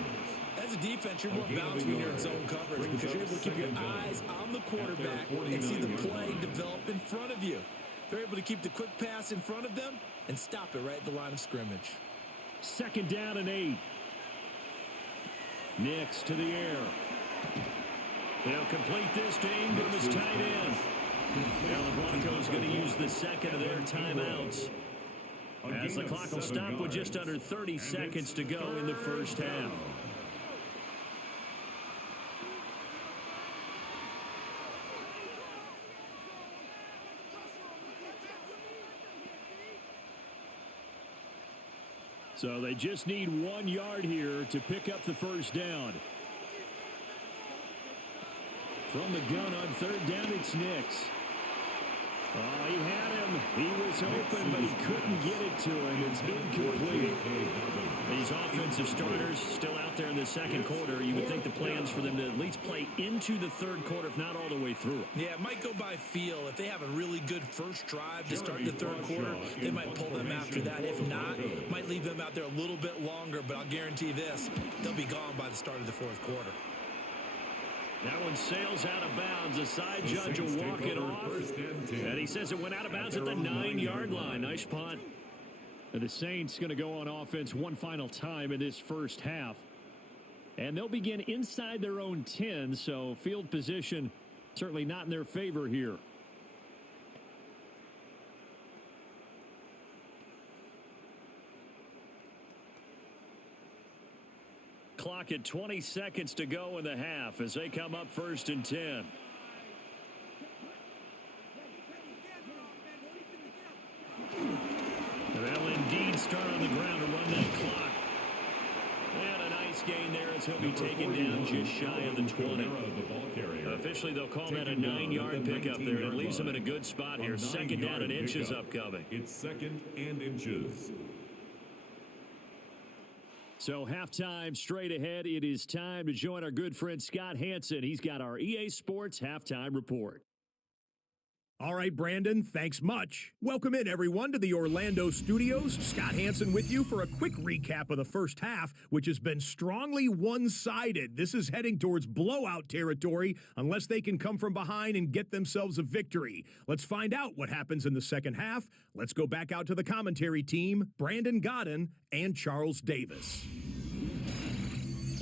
As a defense, you're more balanced when you're in zone coverage because you're able to keep your eyes on the quarterback and see the play develop in front of you. They're able to keep the quick pass in front of them and stop it right at the line of scrimmage. Second down and 8. Nix to the air. They'll complete this to Ingram as tight end. Now the Broncos going to use the second of their timeouts, as the clock will stop with just under 30 seconds to go in the first half. So they just need 1 yard here to pick up the first down. From the gun on third down, it's Nix. Oh, he had him. He was open, but he couldn't get it to him. It's incomplete. These offensive starters still out there in the second quarter. You would think the plans for them to at least play into the third quarter, if not all the way through. Yeah, it might go by feel. If they have a really good first drive to start the third quarter, they might pull them after that. If not, might leave them out there a little bit longer, but I'll guarantee this, they'll be gone by the start of the fourth quarter. That one sails out of bounds. The side judge will walk it off. And he says it went out of bounds at the 9-yard line. Nice punt. And the Saints going to go on offense one final time in this first half. And they'll begin inside their own 10, so field position certainly not in their favor here. Clock at 20 seconds to go in the half as they come up first and 10. They'll indeed start on the ground to run that clock. And a nice gain there as he'll be taken down just shy of the 20. Officially, they'll call that a 9-yard pickup there. And it leaves them in a good spot here. Second down and inches upcoming. It's second and inches. So halftime straight ahead. It is time to join our good friend Scott Hansen. He's got our EA Sports halftime report. All right, Brandon, thanks much. Welcome in, everyone, to the Orlando studios. Scott Hansen with you for a quick recap of the first half, which has been strongly one-sided. This is heading towards blowout territory unless they can come from behind and get themselves a victory. Let's find out what happens in the second half. Let's go back out to the commentary team, Brandon Godden and Charles Davis.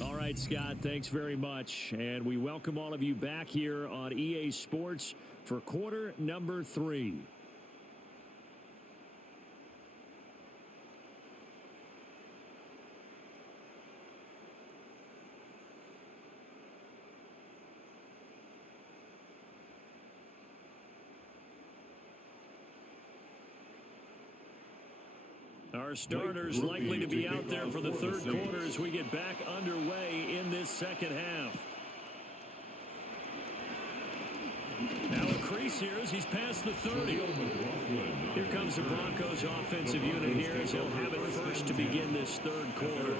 All right, Scott, thanks very much. And we welcome all of you back here on EA Sports for quarter number 3. Our starters likely to be out there for the third quarter as we get back underway in this second half. Now a crease here as he's past the 30. Here comes the Broncos offensive unit here as they'll have it first to begin this third quarter.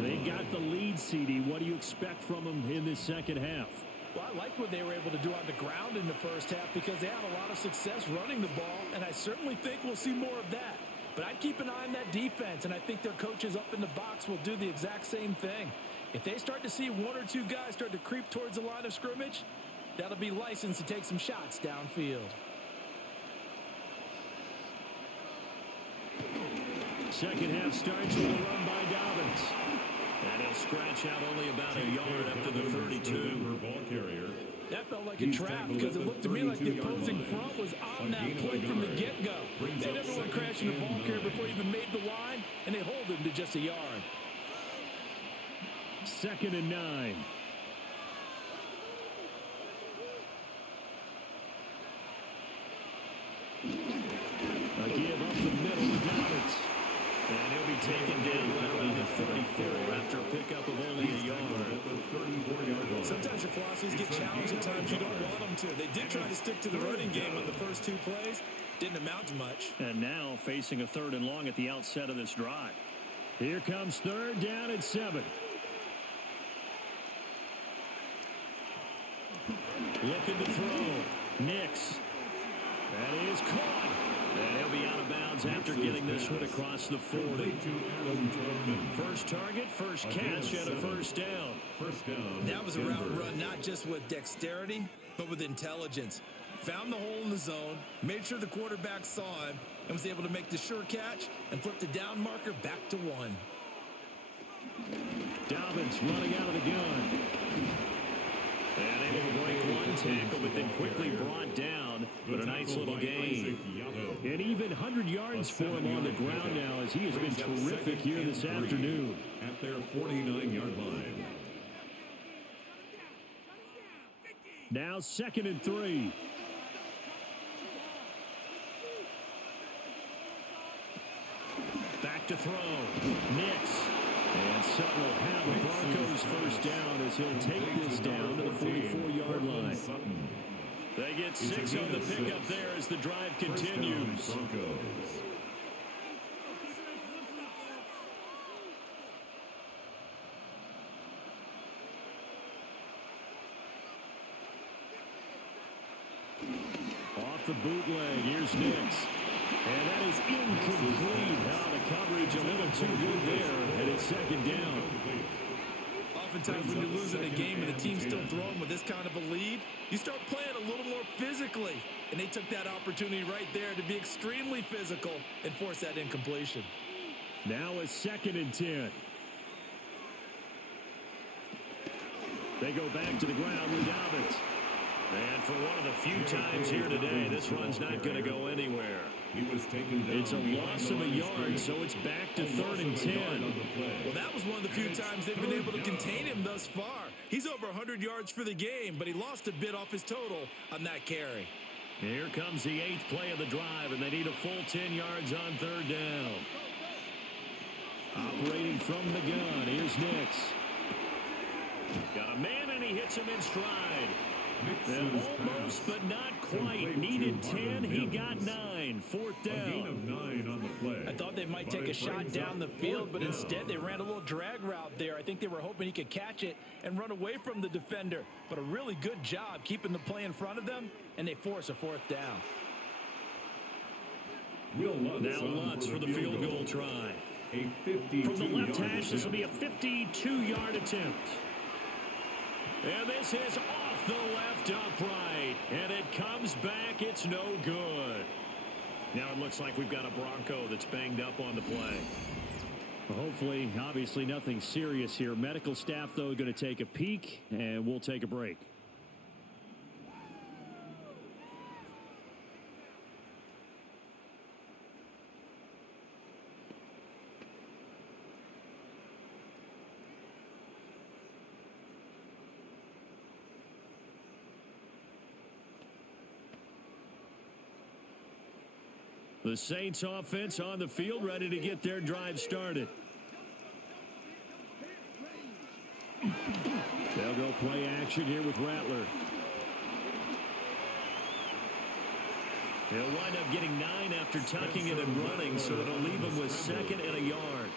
They've got the lead, CD. What do you expect from them in this second half? Well, I like what they were able to do on the ground in the first half because they had a lot of success running the ball, and I certainly think we'll see more of that. But I'd keep an eye on that defense, and I think their coaches up in the box will do the exact same thing. If they start to see one or two guys start to creep towards the line of scrimmage, that'll be licensed to take some shots downfield. Second half starts with a run by Dobbins. And he'll scratch out only about a yard up to the 32. That felt like a trap because it looked to me like the opposing front was on that play from the get-go. They had everyone crashing the ball carrier before he even made the line, and they hold him to just a yard. Second and 9. And he'll be taken down right around the 34 after a pickup of only a yard. Sometimes your philosophies get challenged at times you don't want them to. They did try to stick to the running game on the first 2 plays. Didn't amount to much. And now facing a 3rd and long at the outset of this drive. Here comes 3rd down and 7. Looking to throw. Nix. That is caught. And he'll be out of bounds after getting this one across the 40. First target, first catch, and a first down. That was a route run not just with dexterity, but with intelligence. Found the hole in the zone, made sure the quarterback saw him, and was able to make the sure catch and flip the down marker back to 1. Dobbins running out of the gun. And able to break 1 tackle, but then quickly brought down. But a nice little gain. And even 100 yards for him on the ground now, as he has been terrific here this afternoon. At their 49-yard line. Now 2nd and 3. Back to throw. Nix. And Sutton will have the Broncos first down as he'll take this down to the 44-yard line. They get 6 on the pickup there as the drive continues. Off the bootleg, here's Nix. And that is incomplete. Now the coverage a little too good there, and it's 2nd down. Oftentimes when you're losing a game and the team's still throwing with this kind of a lead, you start playing a little more physically. And they took that opportunity right there to be extremely physical and force that incompletion. Now a 2nd and 10. They go back to the ground with Dobbins. And for one of the few times here today, this run's not going to go anywhere. It's a loss of a yard, so it's back to 3rd and 10. Well, that was one of the few times they've been able to contain him thus far. He's over 100 yards for the game, but he lost a bit off his total on that carry. Here comes the 8th play of the drive, and they need a full 10 yards on 3rd down. Operating from the gun, here's Nix. Got a man, and he hits him in stride. And almost, but not quite. Needed 10. He got 9. 4th down. I thought they might take a shot down the field, but instead they ran a little drag route there. I think they were hoping he could catch it and run away from the defender. But a really good job keeping the play in front of them, and they force a 4th down. Now Lutz for the field goal try. From the left hash, this will be a 52-yard attempt. And this is off the left upright. And it comes back. It's no good. Now it looks like we've got a Bronco that's banged up on the play. Well, hopefully, obviously nothing serious here. Medical staff, though, going to take a peek, and we'll take a break. The Saints offense on the field, ready to get their drive started. They'll go play action here with Rattler. He'll wind up getting 9 after tucking it and running, so it'll leave him with 2nd and a yard.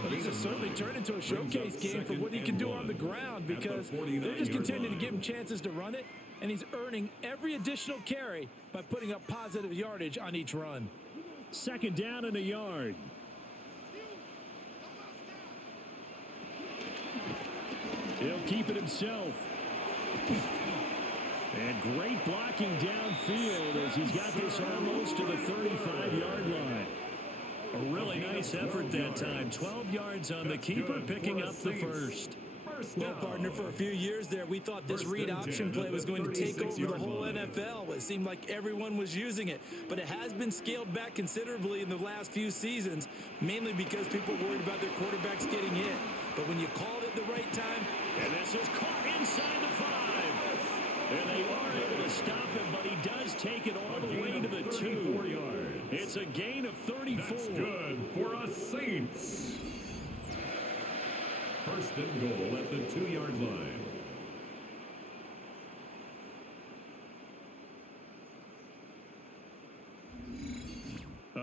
Well, this has certainly turned into a showcase game for what he can do on the ground, because they're just continuing to give him chances to run it, and he's earning every additional carry by putting up positive yardage on each run. 2nd down and a yard. He'll keep it himself. And great blocking downfield as he's got this almost to the 35-yard line. A really nice effort that time. 12 yards on the keeper, picking up the first. Well, partner, for a few years there, we thought this read option play was going to take over the whole NFL. It seemed like everyone was using it, but it has been scaled back considerably in the last few seasons, mainly because people were worried about their quarterbacks getting hit. But when you called it the right time, and this is caught inside the 5. And they are able to stop him, but he does take it all the way to the 2. It's a gain of 34. That's good for a Saints. First and goal at the 2-yard line.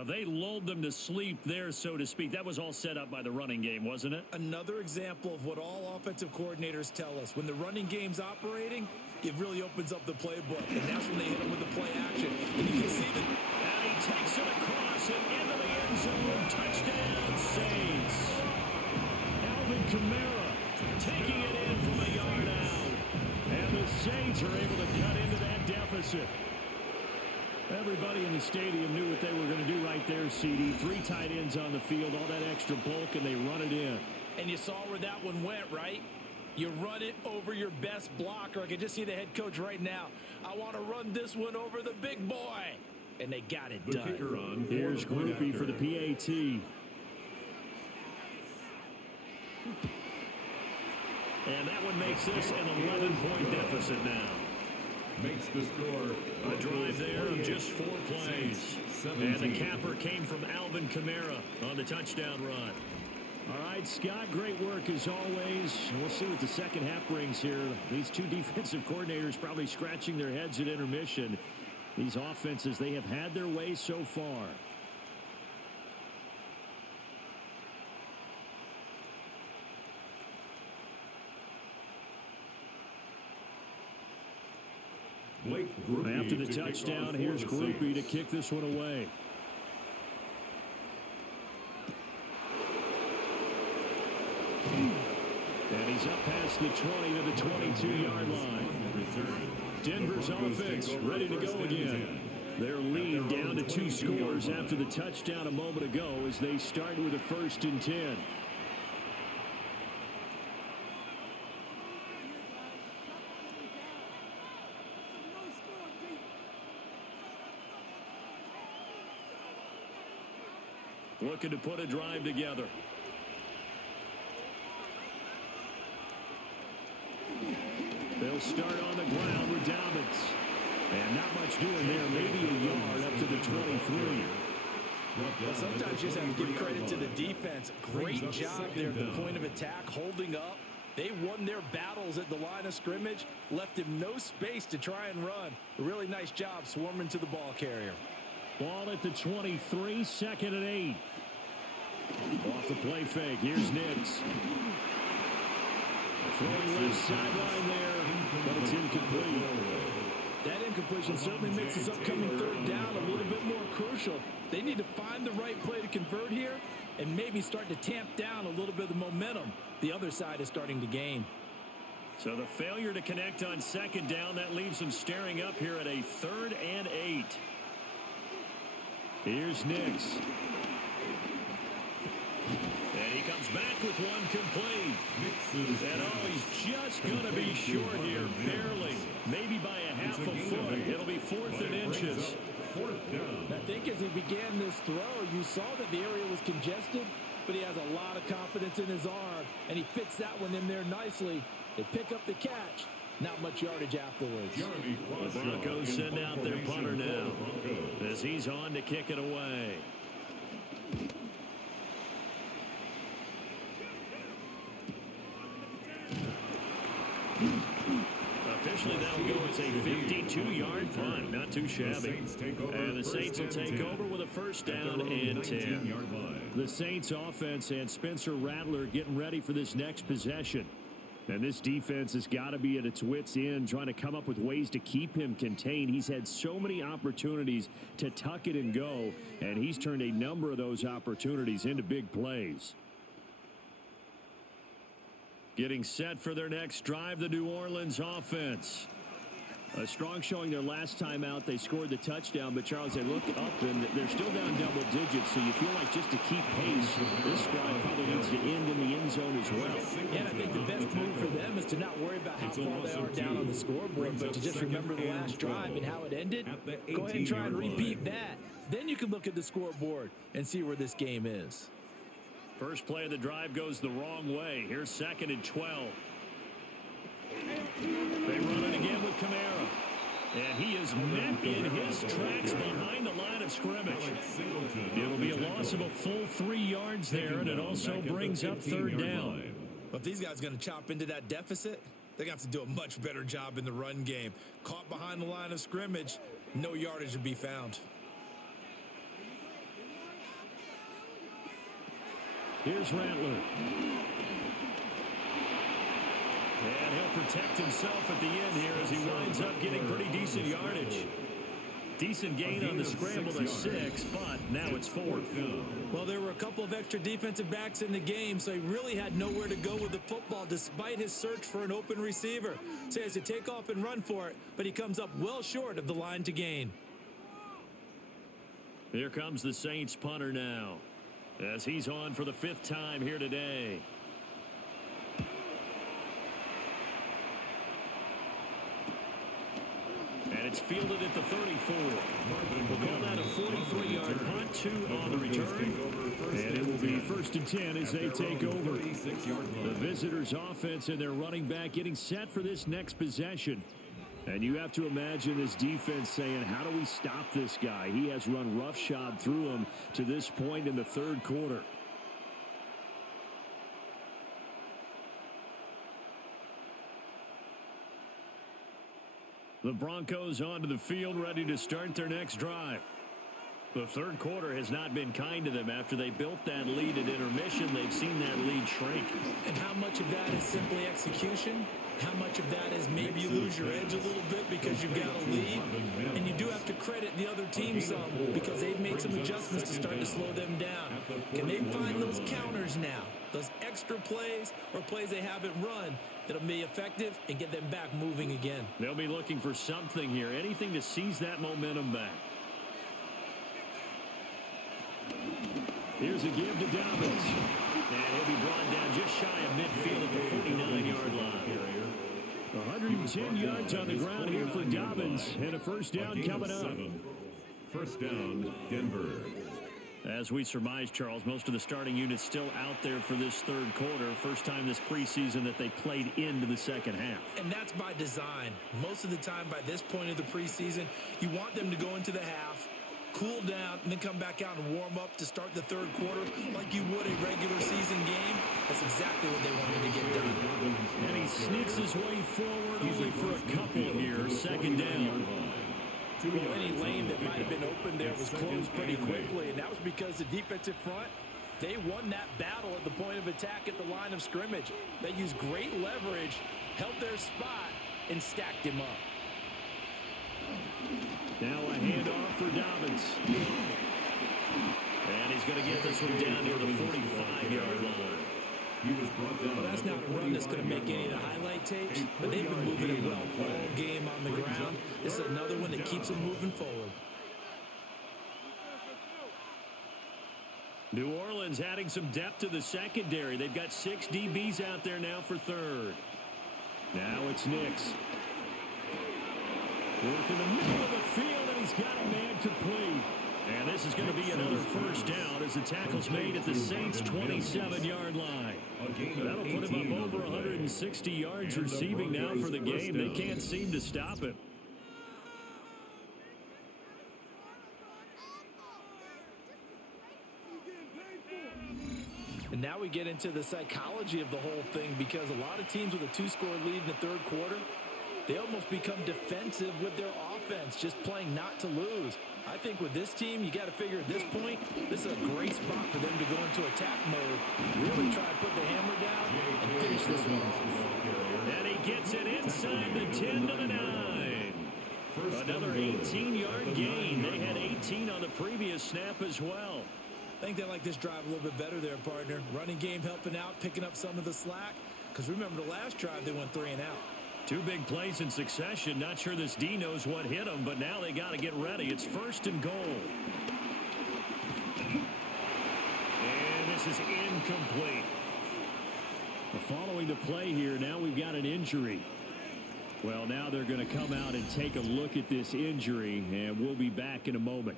They lulled them to sleep there, so to speak. That was all set up by the running game, wasn't it? Another example of what all offensive coordinators tell us. When the running game's operating, it really opens up the playbook, and that's when they hit them with the play action. And you can see that. And he takes it across and into the end zone. Touchdown, Saints. Alvin Kamara taking it in from a yard out. And the Saints are able to cut into that deficit. Everybody in the stadium knew what they were going to do right there, CD. 3 tight ends on the field, all that extra bulk, and they run it in. And you saw where that one went, right? You run it over your best blocker. I can just see the head coach right now. I want to run this one over the big boy. And they got it done. Kicker on Here's Groupie for the PAT. And that one makes this an 11-point deficit now. Makes the score. A drive there of just 4 plays. And the capper came from Alvin Kamara on the touchdown run. All right, Scott, great work as always. We'll see what the second half brings here. These 2 defensive coordinators probably scratching their heads at intermission. These offenses, they have had their way so far. After the touchdown, here's Groupie to kick this one away. And he's up past the 20 to the 22-yard line. Denver's offense ready to go again. Their lead down to 2 scores after the touchdown a moment ago as they start with a 1st and 10. Looking to put a drive together. They'll start on the ground with Dobbins. And not much doing there. Maybe a yard up to the 23. Well, sometimes you just have to give credit to the defense. Great job there at the point of attack, holding up. They won their battles at the line of scrimmage, left him no space to try and run. A really nice job swarming to the ball carrier. Ball at the 23, 2nd and 8. Off the play fake, here's Nix. Throwing left sideline there, but it's incomplete. That incompletion certainly makes this upcoming 3rd down a little bit more crucial. They need to find the right play to convert here and maybe start to tamp down a little bit of the momentum the other side is starting to gain. So the failure to connect on 2nd down, that leaves them staring up here at a 3rd and 8. Here's Nix. And he comes back with one complete. And he's just going to be short here, barely. Maybe by a half a foot. It'll be 4th and inches. I think as he began this throw, you saw that the area was congested, but he has a lot of confidence in his arm, and he fits that one in there nicely. They pick up the catch. Not much yardage afterwards. The Broncos send out their punter now as he's on to kick it away. Officially, that'll go as a 52-yard punt. Not too shabby. And the Saints will take over with a 1st down and 10. The Saints offense and Spencer Rattler getting ready for this next possession. And this defense has got to be at its wits' end, trying to come up with ways to keep him contained. He's had so many opportunities to tuck it and go, and he's turned a number of those opportunities into big plays. Getting set for their next drive, the New Orleans offense. A strong showing their last time out. They scored the touchdown, but Charles, they look up and they're still down double digits, so you feel like just to keep pace, this drive probably needs to end in the end zone as well. Yeah, and I think the best move for them is to not worry about how far they are down on the scoreboard, but to just remember the last drive and how it ended. Go ahead and try and repeat that. Then you can look at the scoreboard and see where this game is. First play of the drive goes the wrong way. Here's 2nd and 12. They run it again with Kamara. And he is met in his tracks behind the line of of scrimmage. It'll be a loss of a full 3 yards there, and it also brings up third down. But if these guys are going to chop into that deficit, they're going to have to do a much better job in the run game. Caught behind the line of scrimmage, no yardage to be found. Here's Rattler. And he'll protect himself at the end here as he winds up getting pretty decent yardage. Decent gain on the scramble to 6, but now it's 4th. Well, there were a couple of extra defensive backs in the game, so he really had nowhere to go with the football despite his search for an open receiver. So he has to take off and run for it, but he comes up well short of the line to gain. Here comes the Saints punter now, as he's on for the 5th time here today. And it's fielded at the 34. We'll call that a 43-yard punt, 2 on the return. And it will be 1st and 10 as they take over. The visitors' offense and their running back getting set for this next possession. And you have to imagine this defense saying, how do we stop this guy? He has run roughshod through him to this point in the 3rd quarter. The Broncos onto the field, ready to start their next drive. The 3rd quarter has not been kind to them. After they built that lead at intermission, they've seen that lead shrink. And how much of that is simply execution? How much of that is maybe you lose your edge a little bit because you've got a lead? And you do have to credit the other team some because they've made some adjustments to start to slow them down. Can they find those counters now? Those extra plays or plays they haven't run that'll be effective and get them back moving again. They'll be looking for something here, anything to seize that momentum back. Here's a give to Dobbins. And he'll be brought down just shy of midfield at the 49-yard line. 110 yards on the ground here for Dobbins, and a 1st down coming up. 1st down, Denver. As we surmise, Charles, most of the starting units still out there for this 3rd quarter. First time this preseason that they played into the 2nd half. And that's by design. Most of the time by this point of the preseason, you want them to go into the half, cool down, and then come back out and warm up to start the 3rd quarter like you would a regular season game. That's exactly what they wanted to get done. And he sneaks his way forward only for a couple here. 2nd down. Well, any lane that might have been open there was closed pretty quickly, and that was because the defensive front, they won that battle at the point of attack at the line of scrimmage. They used great leverage, held their spot, and stacked him up. Now a handoff for Dobbins. And he's going to get this one down near the 45-yard line. Well, that's not a run that's going to make any of the highlight tapes, but they've been moving it well all game on the ground. This is another one that keeps them moving forward. New Orleans adding some depth to the secondary. They've got 6 DBs out there now for 3rd. Now it's Nix. Work in the middle of the field, and he's got a man complete. And this is going to be another 1st down as the tackle's made at the Saints' 27-yard line. That'll put him up over 160 yards receiving now for the game. They can't seem to stop him. And now we get into the psychology of the whole thing because a lot of teams with a 2-score lead in the 3rd quarter, they almost become defensive with their offense, just playing not to lose. I think with this team, you got to figure at this point, this is a great spot for them to go into attack mode, really try to put the hammer down and finish this one off. And he gets it inside the 10 to the 9. Another 18-yard gain. They had 18 on the previous snap as well. I think they like this drive a little bit better there, partner. Running game helping out, picking up some of the slack. Because remember the last drive, they went 3 and out. 2 big plays in succession. Not sure this D knows what hit them, but now they got to get ready. It's 1st and goal. And this is incomplete. Following the play here, now we've got an injury. Well, now they're going to come out and take a look at this injury, and we'll be back in a moment.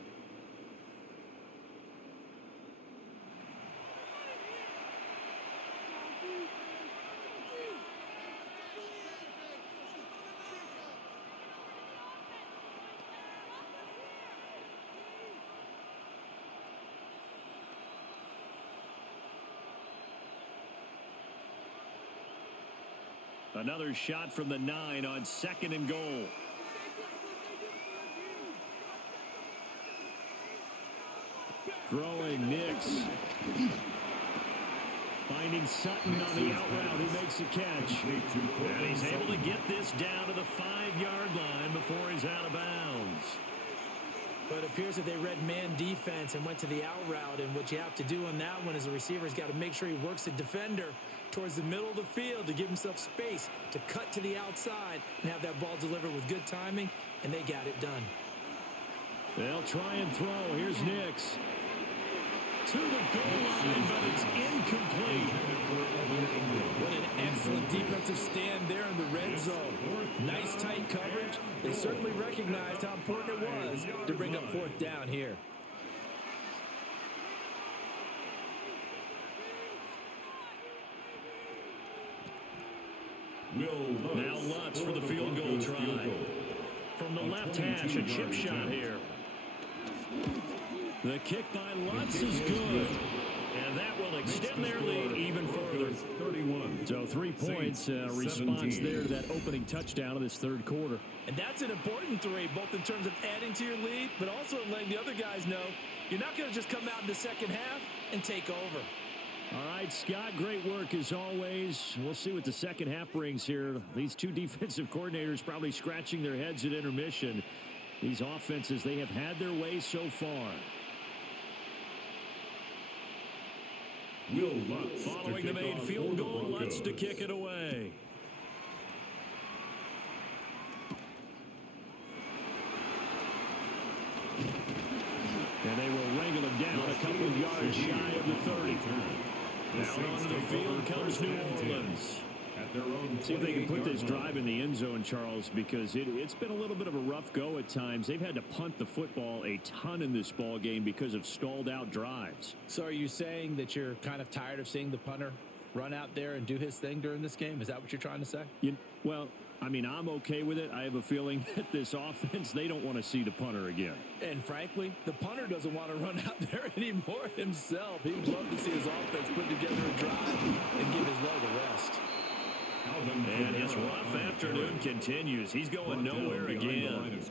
Another shot from the 9 on 2nd and goal. Throwing Nix. Finding Sutton on the out route. He makes a catch. And he's able to get this down to the 5-yard line before he's out of bounds. But it appears that they read man defense and went to the out route. And what you have to do on that one is the receiver's got to make sure he works the defender towards the middle of the field to give himself space to cut to the outside and have that ball delivered with good timing. And they got it done. They'll try and throw. Here's Nix. To the goal line, but it's incomplete. What an excellent defensive stand there in the red zone. Nice tight coverage. They certainly recognized how important it was to bring up 4th down here. Now Lutz for the field goal try. From the left hash, a chip shot here. The kick by Lutz is good. And that will extend their lead even further. So 3 points, response there to that opening touchdown of this third quarter. And that's an important 3, both in terms of adding to your lead, but also letting the other guys know you're not going to just come out in the second half and take over. All right, Scott, great work as always. We'll see what the second half brings here. These two defensive coordinators probably scratching their heads at intermission. These offenses, they have had their way so far. Following the made field goal, Lutz to kick it away. And they will wrangle him down a couple of yards shy of the 30. Down onto the field comes New Orleans. See if they can put this drive in the end zone, Charles, because it's been a little bit of a rough go at times. They've had to punt the football a ton in this ball game because of stalled out drives. So are you saying that you're kind of tired of seeing the punter run out there and do his thing during this game? Is that what you're trying to say? Well, I mean, I'm okay with it. I have a feeling that this offense, they don't want to see the punter again. And frankly, the punter doesn't want to run out there anymore himself. He would love to see his offense put together a drive and give his leg a rest. And his rough afternoon continues. He's going nowhere again.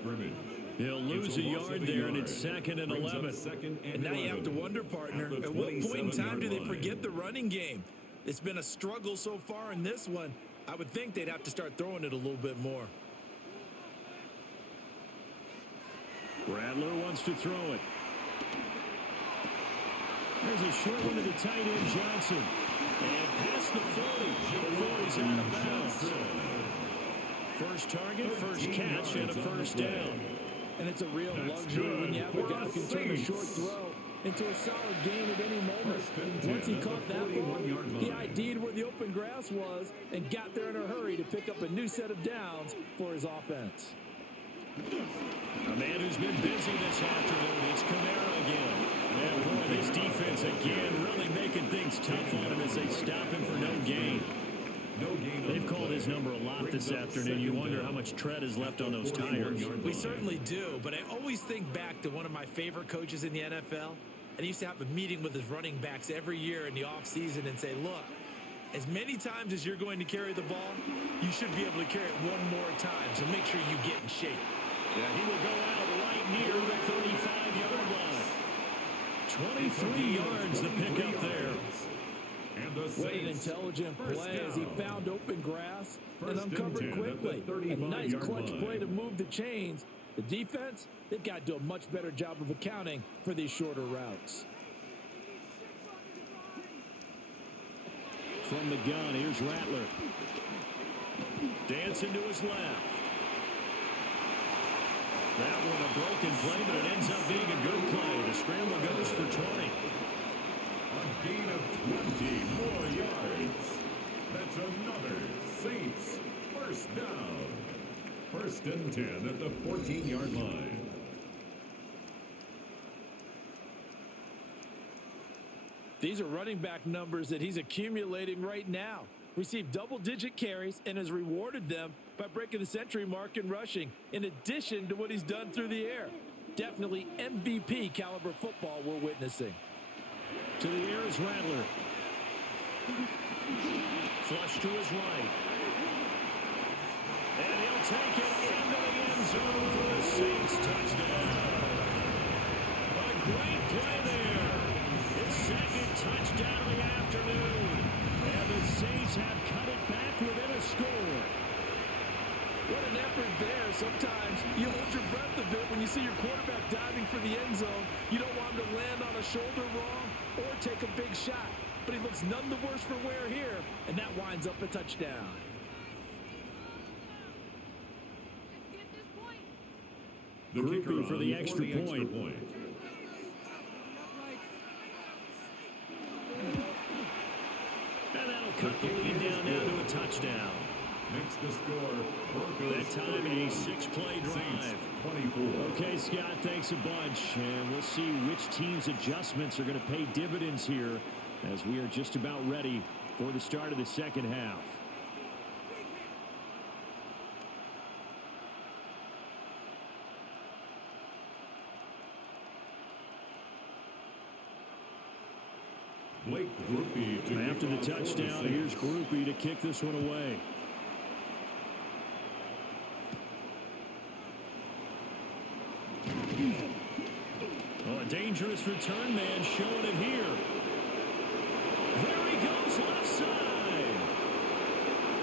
He'll lose a yard there, and it's 2nd and 11. And now you have to wonder, partner, at what point in time do they forget the running game? It's been a struggle so far in this one. I would think they'd have to start throwing it a little bit more. Rattler wants to throw it. There's a short one to the tight end, Johnson. And past the 40 before he's out of bounds. First target, first catch, and a first down. And it's a real luxury when you have a guy who can turn a short throw into a solid gain at any moment. Once he caught that ball, he ID'd where the open grass was and got there in a hurry to pick up a new set of downs for his offense. A man who's been busy this afternoon, it's Kamara again. And boy, this defense again really making things tough on him as they stop him for no gain. They've called his number a lot this afternoon. You wonder how much tread is left on those tires. We certainly do, but I always think back to one of my favorite coaches in the NFL. And he used to have a meeting with his running backs every year in the offseason and say, look, as many times as you're going to carry the ball, you should be able to carry it one more time, so make sure you get in shape. Yeah, he will go out right near the 35-yard line. 23 yards to pick up there. What an intelligent play as he found open grass and uncovered quickly. A nice clutch play to move the chains. The defense, they've got to do a much better job of accounting for these shorter routes. From the gun, here's Rattler. Dancing to his left. That one a broken play, but it ends up being a good play. The scramble goes for 20. A gain of 20 more yards. That's another Saints first down. 1st and 10 at the 14-yard line. These are running back numbers that he's accumulating right now. Received double-digit carries and has rewarded them by breaking the century mark in rushing, in addition to what he's done through the air. Definitely MVP caliber football we're witnessing. To the air is Rattler. Flush to his right. And he'll take it into the end zone for the Saints touchdown. A great play there. His second touchdown of the afternoon. And the Saints have cut it back within a score. What an effort there. Sometimes you hold your breath a bit when you see your quarterback diving for the end zone. You don't want him to land on a shoulder wrong or take a big shot. But he looks none the worse for wear here, and that winds up a touchdown. The Groupie for the extra point. And that'll cut the lead down now to a touchdown. Makes the score. Broncos That time a 6-play drive. 24. Okay, Scott, thanks a bunch. And we'll see which team's adjustments are going to pay dividends here as we are just about ready for the start of the second half. Blake Groupie to After the touchdown, here's Groupie to kick this one away. Oh, a dangerous return man showing it here. There he goes left side.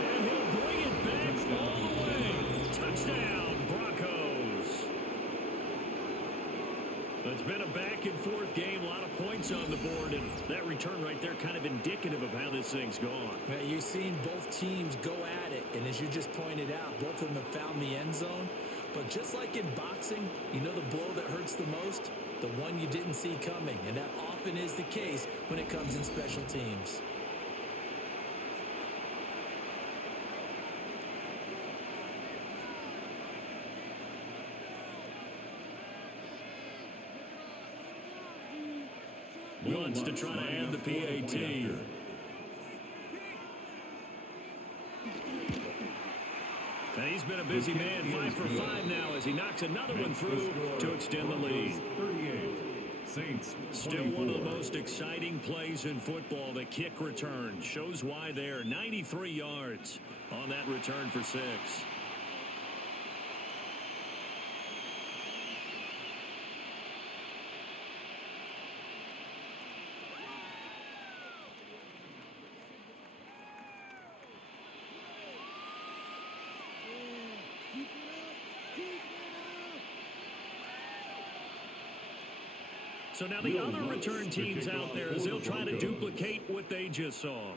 And he'll bring it back all the way. Touchdown, Broncos. It's been a back-and-forth game, a lot of points on the board, and that return right there kind of indicative of how this thing's gone. Well, you've seen both teams go at it, and as you just pointed out, both of them have found the end zone. But just like in boxing, you know the blow that hurts the most? The one you didn't see coming, and that often is the case when it comes in special teams. Wants to try to add the PAT. And he's been a busy man, 5 for 5 now as he knocks another one through to extend the lead. 38. Saints. Still one of the most exciting plays in football, the kick return. Shows why there. 93 yards on that return for 6. So now the other return teams out there as they'll try to duplicate what they just saw.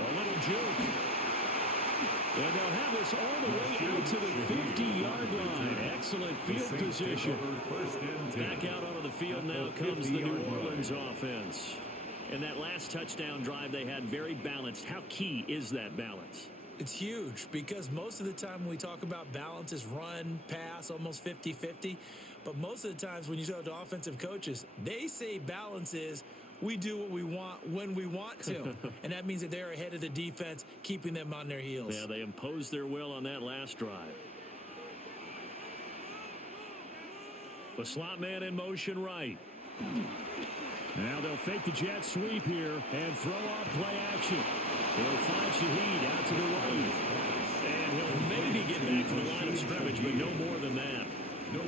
A little juke. And they'll have this all the way out to the 50-yard line. Excellent field position. Back out onto the field now comes the New Orleans offense. And that last touchdown drive they had very balanced. How key is that balance? It's huge because most of the time when we talk about balance is run, pass, almost 50-50. But most of the times when you talk to offensive coaches, they say balance is we do what we want when we want to. And that means that they're ahead of the defense, keeping them on their heels. Yeah, they imposed their will on that last drive. The slot man in motion right. Now they'll fake the jet sweep here and throw off play action. He'll find Shaheed out to the right. And he'll maybe get back to the line of scrimmage, but no more than that. No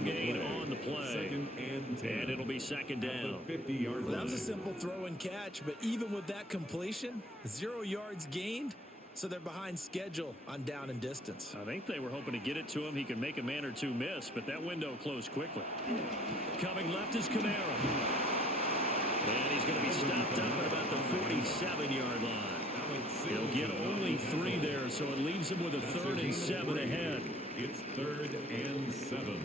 gain on the play. Second and 10. And it'll be second down. 50-yard line. Well, that was a simple throw and catch, but even with that completion, 0 yards gained, so they're behind schedule on down and distance. I think they were hoping to get it to him. He could make a man or two miss, but that window closed quickly. Coming left is Kamara. And he's going to be stopped up at about the 47-yard line. He'll get only 3 there, so it leaves him with a 3rd and 7 ahead. It's 3rd and 7.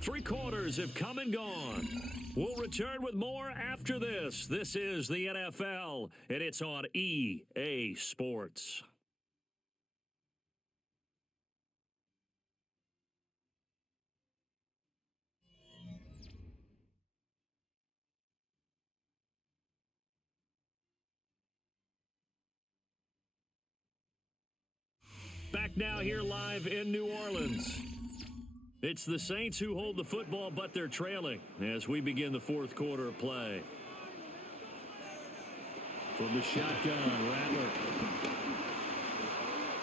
3 quarters have come and gone. We'll return with more after this. This is the NFL, and it's on EA Sports. Back now here live in New Orleans. It's the Saints who hold the football, but they're trailing as we begin the fourth quarter of play. From the shotgun, Rattler.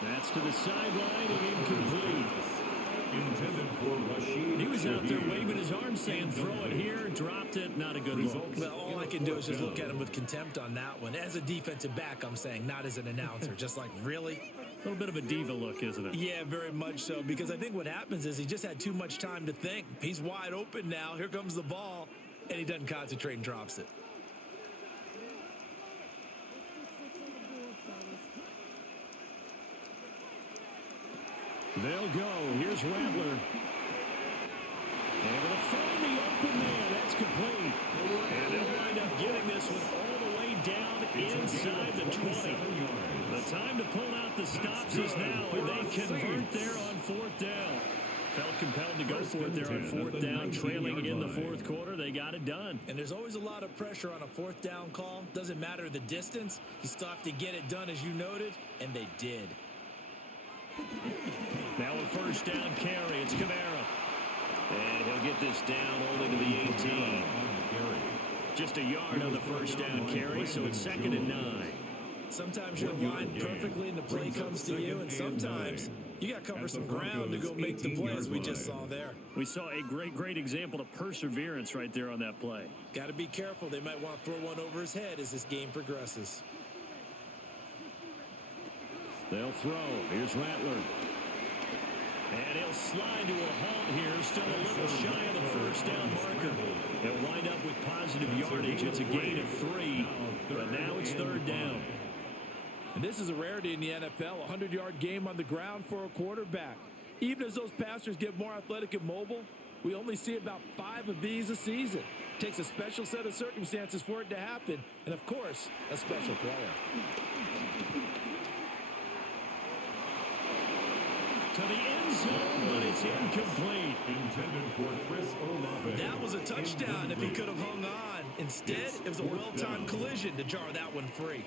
That's to the sideline and incomplete. Intended for Rashid. He was out there waving his arm saying, throw it here, dropped it, not a good look. Well, all I can do is just look at him with contempt on that one. As a defensive back, I'm saying, not as an announcer. Just like, really? A little bit of a diva look, isn't it? Yeah, very much so, because I think what happens is he just had too much time to think. He's wide open now. Here comes the ball, and he doesn't concentrate and drops it. They'll go. Here's Rattler. And they'll find the open man. That's complete. And they'll wind up getting this one all the way down inside the 20. The time to pull out the stops is now, and they convert there on fourth down. Felt compelled to go for it there on fourth down, trailing in the fourth quarter. They got it done. And there's always a lot of pressure on a fourth down call. Doesn't matter the distance. You still have to get it done, as you noted, and they did. Now a first down carry. It's Kamara. And he'll get this down all into the 18. Just a yard on the first down carry, so it's 2nd and 9. Sometimes you're lined perfectly and the play comes to you, and sometimes you got to cover some ground to go make the play, as we just saw there. We saw a great example of perseverance right there on that play. Got to be careful. They might want to throw one over his head as this game progresses. They'll throw. Here's Rattler. And he'll slide to a halt here. Still a little shy of the first down marker. He'll wind up with positive yardage. It's a gain of 3, but now it's 3rd down. And this is a rarity in the NFL, a 100-yard game on the ground for a quarterback. Even as those passers get more athletic and mobile, we only see about 5 of these a season. It takes a special set of circumstances for it to happen, and of course, a special player. To the end zone, but it's incomplete. Intended for Chris Olave. That was a touchdown if he could have hung on. Instead, it was a well-timed collision to jar that one free.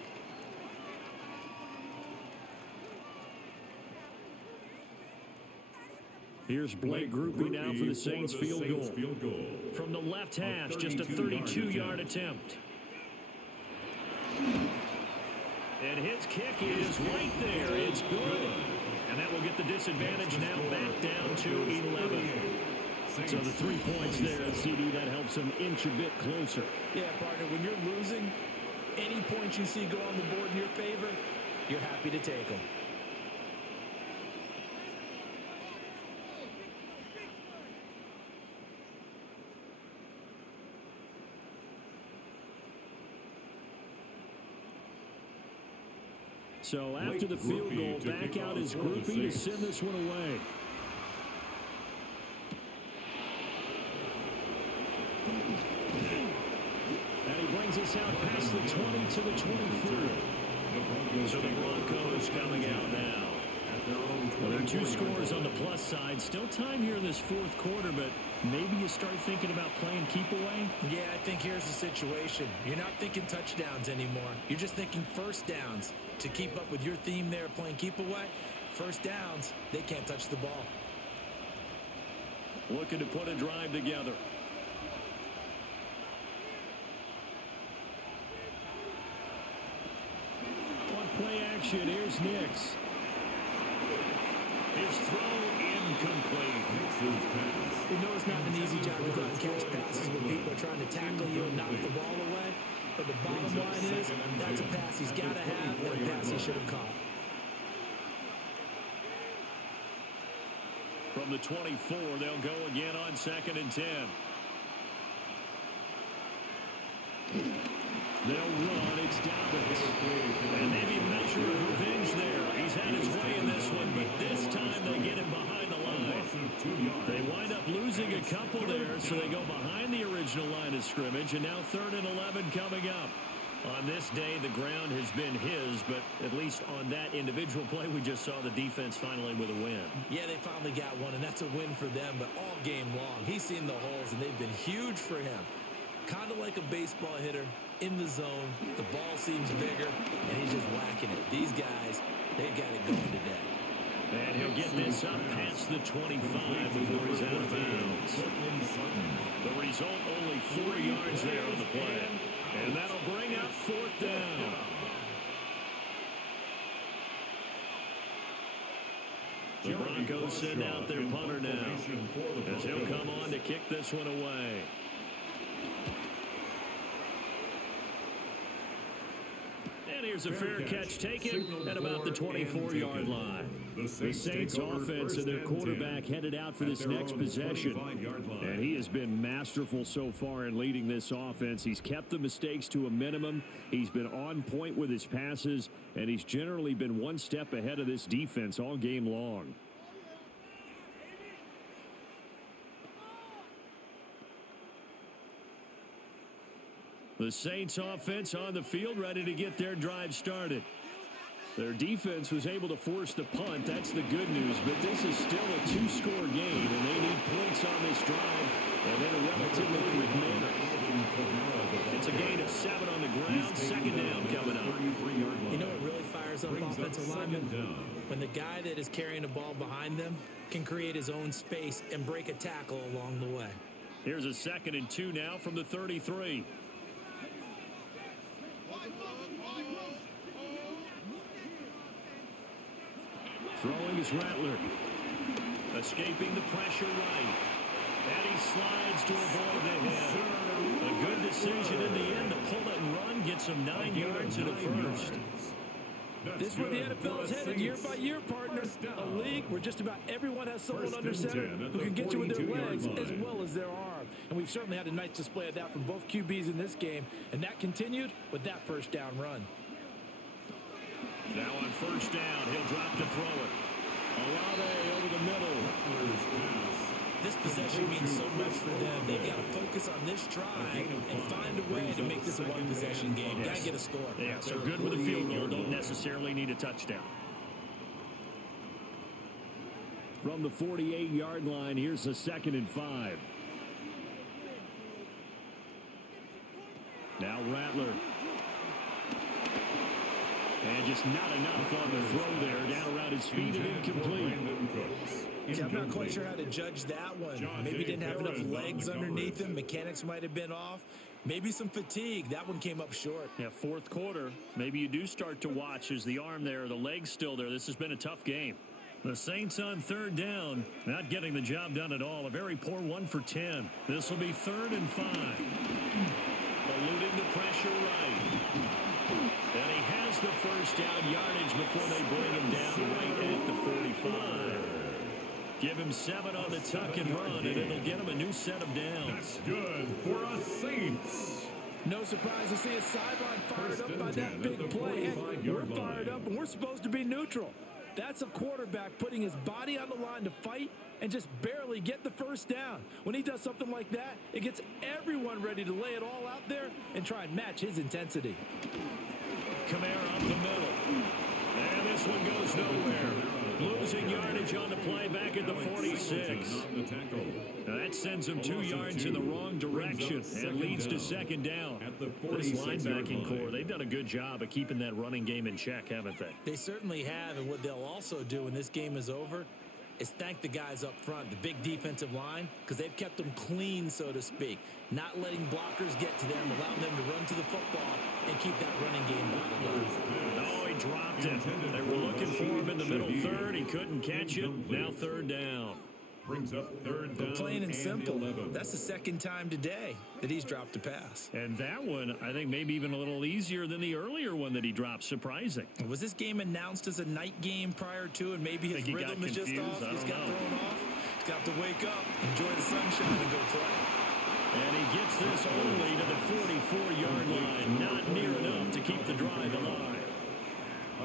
Here's Blake Groupie now for the Saints field goal. From the left hash, just a 32-yard attempt. And his kick is right there. It's good. And that will get the disadvantage now back down to 11. So the 3 points there, CD, that helps them inch a bit closer. Yeah, partner, when you're losing, any points you see go on the board in your favor, you're happy to take them. So after the field goal, back out is Groupie to send this one away. And he brings us out past the 20 to the 24. So the Broncos coming out now. Well, there are 2 scores on the plus side. Still time here in this fourth quarter, but maybe you start thinking about playing keep away? Yeah, I think here's the situation. You're not thinking touchdowns anymore. You're just thinking first downs. To keep up with your theme there, playing keep away, first downs, they can't touch the ball. Looking to put a drive together. On play action, here's Nix. His throw incomplete. You know it's not an easy job to go out and catch passes when people are trying to tackle you and knock the ball away. But the bottom line is, that's a pass he's got to have, and a pass he should have caught. From the 24, they'll go again on 2nd and 10. They'll run. It's Dobbins. And maybe a measure of revenge there. He's had his way in this one, but this time they get him behind the line. They wind up losing a couple there, so they go behind the original line of scrimmage, and now 3rd and 11 coming up. On this day, the ground has been his, but at least on that individual play, we just saw the defense finally with a win. Yeah, they finally got one, and that's a win for them, but all game long, he's seen the holes, and they've been huge for him. Kind of like a baseball hitter in the zone. The ball seems bigger, and he's just whacking it. These guys, they've got it going today. And he'll get this up past the 25 before he's out of bounds. The result, only 4 yards there on the play. And that'll bring up 4th down. The Broncos send out their punter now, as he'll come on to kick this one away. And here's a fair catch taken at about the 24-yard line. The Saints offense and their quarterback headed out for this next possession. And he has been masterful so far in leading this offense. He's kept the mistakes to a minimum. He's been on point with his passes. And he's generally been one step ahead of this defense all game long. The Saints offense on the field, ready to get their drive started. Their defense was able to force the punt. That's the good news. But this is still a 2-score game, and they need points on this drive and in a relatively quick manner. It's a gain of 7 on the ground. 2nd down coming up. You know what really fires up offensive linemen? When the guy that is carrying the ball behind them can create his own space and break a tackle along the way. Here's a 2nd and 2 now from the 33. Throwing is Rattler. Escaping the pressure right. And he slides to avoid the hit. A good decision in the end to pull it and run. Gets him 9 yards and a first. This is where the NFL is headed year by year, partner. A league where just about everyone has someone under center who can get you with their legs as well as their arm. And we've certainly had a nice display of that from both QBs in this game. And that continued with that first down run. Now on first down, he'll drop to throw it. Olave over the middle. This possession means so much for them. They've got to focus on this drive and find a way to make this a one-possession game. Got to get a score. Yeah, so good with a field goal. Don't necessarily need a touchdown. From the 48-yard line, here's a 2nd and 5. Now Rattler. And just not enough on the throw there. Down around his feet and incomplete. Yeah, I'm not quite sure how to judge that one. Maybe didn't have enough legs underneath him. Mechanics might have been off. Maybe some fatigue. That one came up short. Yeah, 4th quarter. Maybe you do start to watch as the arm there, the leg's still there. This has been a tough game. The Saints on 3rd down, not getting the job done at all. A very poor 1 for 10. This will be 3rd and 5. Eluding the pressure right. And he has the first down yardage before they bring him down right at the 45. Give him 7 on the tuck and run, and it'll get him a new set of downs. That's good for us Saints. No surprise to see a sideline fired up by that big play. Heck, we're fired up, and we're supposed to be neutral. That's a quarterback putting his body on the line to fight and just barely get the first down. When he does something like that, it gets everyone ready to lay it all out there and try and match his intensity. Kamara up the middle. And this one goes nowhere. Losing yardage on the play back at the 46. Now that sends him 2 yards in the wrong direction and leads to 2nd down. This linebacking core, they've done a good job of keeping that running game in check, haven't they? They certainly have, and what they'll also do when this game is over is thank the guys up front, the big defensive line, because they've kept them clean, so to speak. Not letting blockers get to them, allowing them to run to the football and keep that running game bottled up. Oh, he dropped it. They were looking for him in the middle third. He couldn't catch it. Now 3rd down. Brings up 3rd down. Plain and simple. 11. That's the 2nd time today that he's dropped a pass. And that one, I think, maybe even a little easier than the earlier one that he dropped. Surprising. Was this game announced as a night game prior to, and maybe his rhythm is just off? He's got thrown off. He's got to wake up, enjoy the sunshine, and go play. And he gets this only to the 44-yard line. Not near enough to keep the drive alive.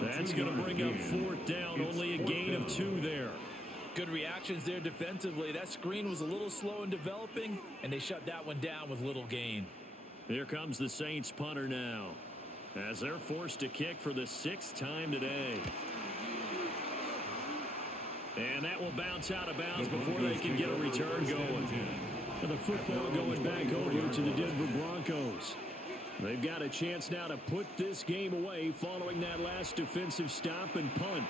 That's going to bring up 4th down. Only a gain of 2 there. Good reactions there defensively. That screen was a little slow in developing, and they shut that one down with little gain. Here comes the Saints punter now, as they're forced to kick for the 6th time today. And that will bounce out of bounds before they can get a return going. And the football going back over to the Denver Broncos. They've got a chance now to put this game away following that last defensive stop and punt.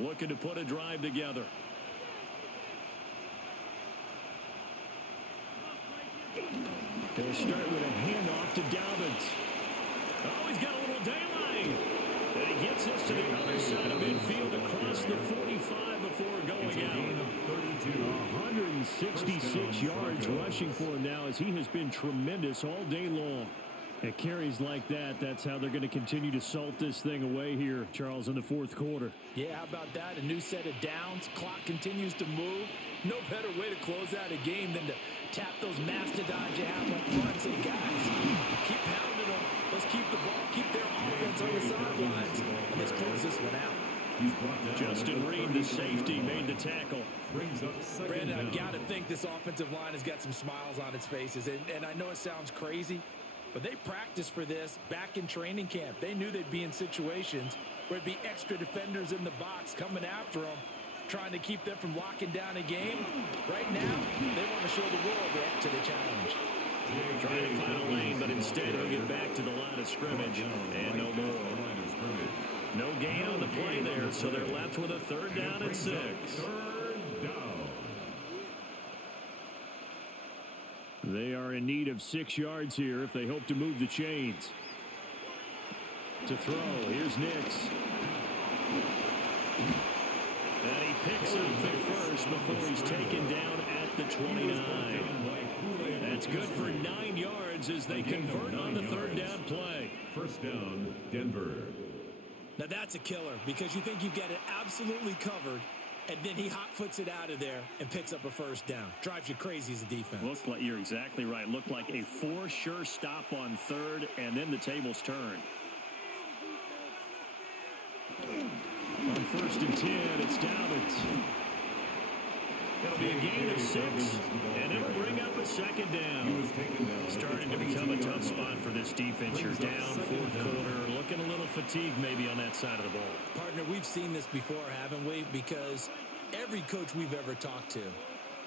looking to put a drive together. He'll start with a handoff to Dobbins. Oh, he's got a little daylight. And he gets this to the other side of midfield across the 45 before going out. 166 yards rushing for him now, as he has been tremendous all day long. At carries like that, that's how they're going to continue to salt this thing away here, Charles, in the fourth quarter. Yeah, how about that? A new set of downs. Clock continues to move. No better way to close out a game than to tap those mastodons you have up front and say, guys, keep pounding them. Let's keep the ball, keep their offense on the sidelines. And let's close this one out. Justin Reed, the safety, made the tackle. Brandon, I've got to think this offensive line has got some smiles on its faces. And I know it sounds crazy, but they practiced for this back in training camp. They knew they'd be in situations where it'd be extra defenders in the box coming after them, trying to keep them from locking down a game. Right now, they want to show the world they're up to the challenge. Trying to find a lane, but instead he'll get back to the line of scrimmage. And no more. No gain on the play there, so they're left with a third down and 6. They are in need of 6 yards here if they hope to move the chains. To throw, here's Nix. And he picks up the first before he's taken down at the 29. That's good for 9 yards as they convert on the third down play. First down, Denver. Now that's a killer because you think you've got it absolutely covered, and then he hot-foots it out of there and picks up a first down. Drives you crazy as a defense. Looked like, you're exactly right. Looked like a for-sure stop on third, and then the tables turn. On 1st and 10, it's Dobbins. It'll be a gain of 6, and it'll bring up a second down. Starting to become a tough spot for this defense. You're down, fourth quarter, looking a little fatigued maybe on that side of the ball. Partner, we've seen this before, haven't we? Because every coach we've ever talked to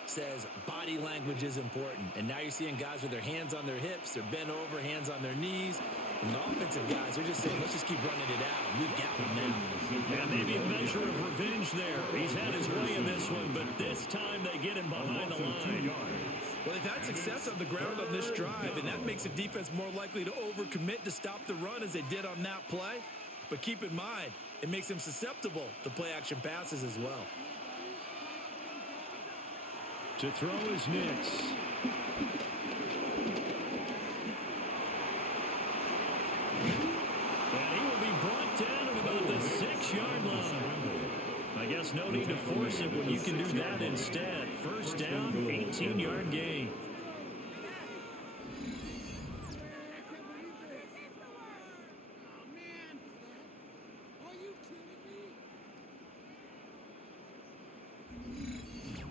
says body language is important. And now you're seeing guys with their hands on their hips, they're bent over, hands on their knees. And the offensive guys are just saying, let's just keep running it out. We've got them now. And maybe a measure of revenge there. He's had his way in this one, but this time they get him behind the line. Well, they've had success on the ground on this drive, and that makes a defense more likely to overcommit to stop the run as they did on that play. But keep in mind, it makes them susceptible to play-action passes as well. To throw is Nix. And he will be brought down at about the 6-yard line. I guess no need to force it when you can do that instead. First down, 18-yard gain.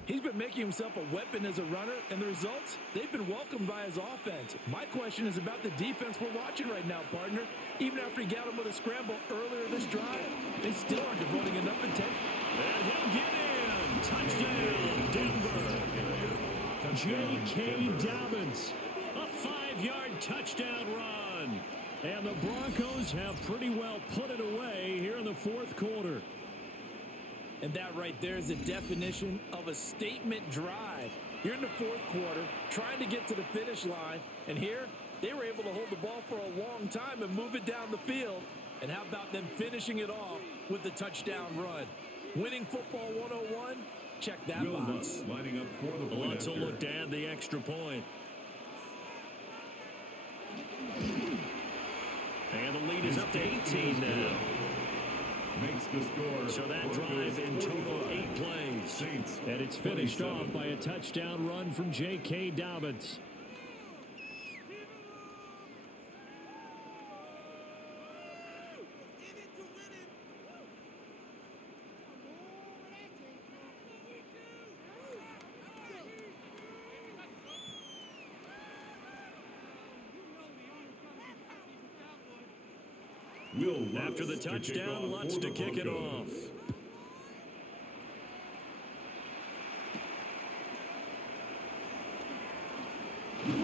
He's been making himself a weapon as a runner, and the results, they've been welcomed by his offense. My question is about the defense we're watching right now, partner. Even after he got him with a scramble earlier this drive, they still aren't devoting enough attention. And he'll get in. Touchdown, Denver. J.K. Dobbins. A 5-yard touchdown run. And the Broncos have pretty well put it away here in the fourth quarter. And that right there is the definition of a statement drive. You're in the fourth quarter, trying to get to the finish line, and here they were able to hold the ball for a long time and move it down the field. And how about them finishing it off with the touchdown run? Winning football 101? Check that box. Lining up for the point Lutz will look to add the extra point. And the lead is up to 18 now. Makes the score. So that drive in total 8 plays. And it's finished off by a touchdown run from J.K. Dobbins. After the touchdown, Lutz to kick it off.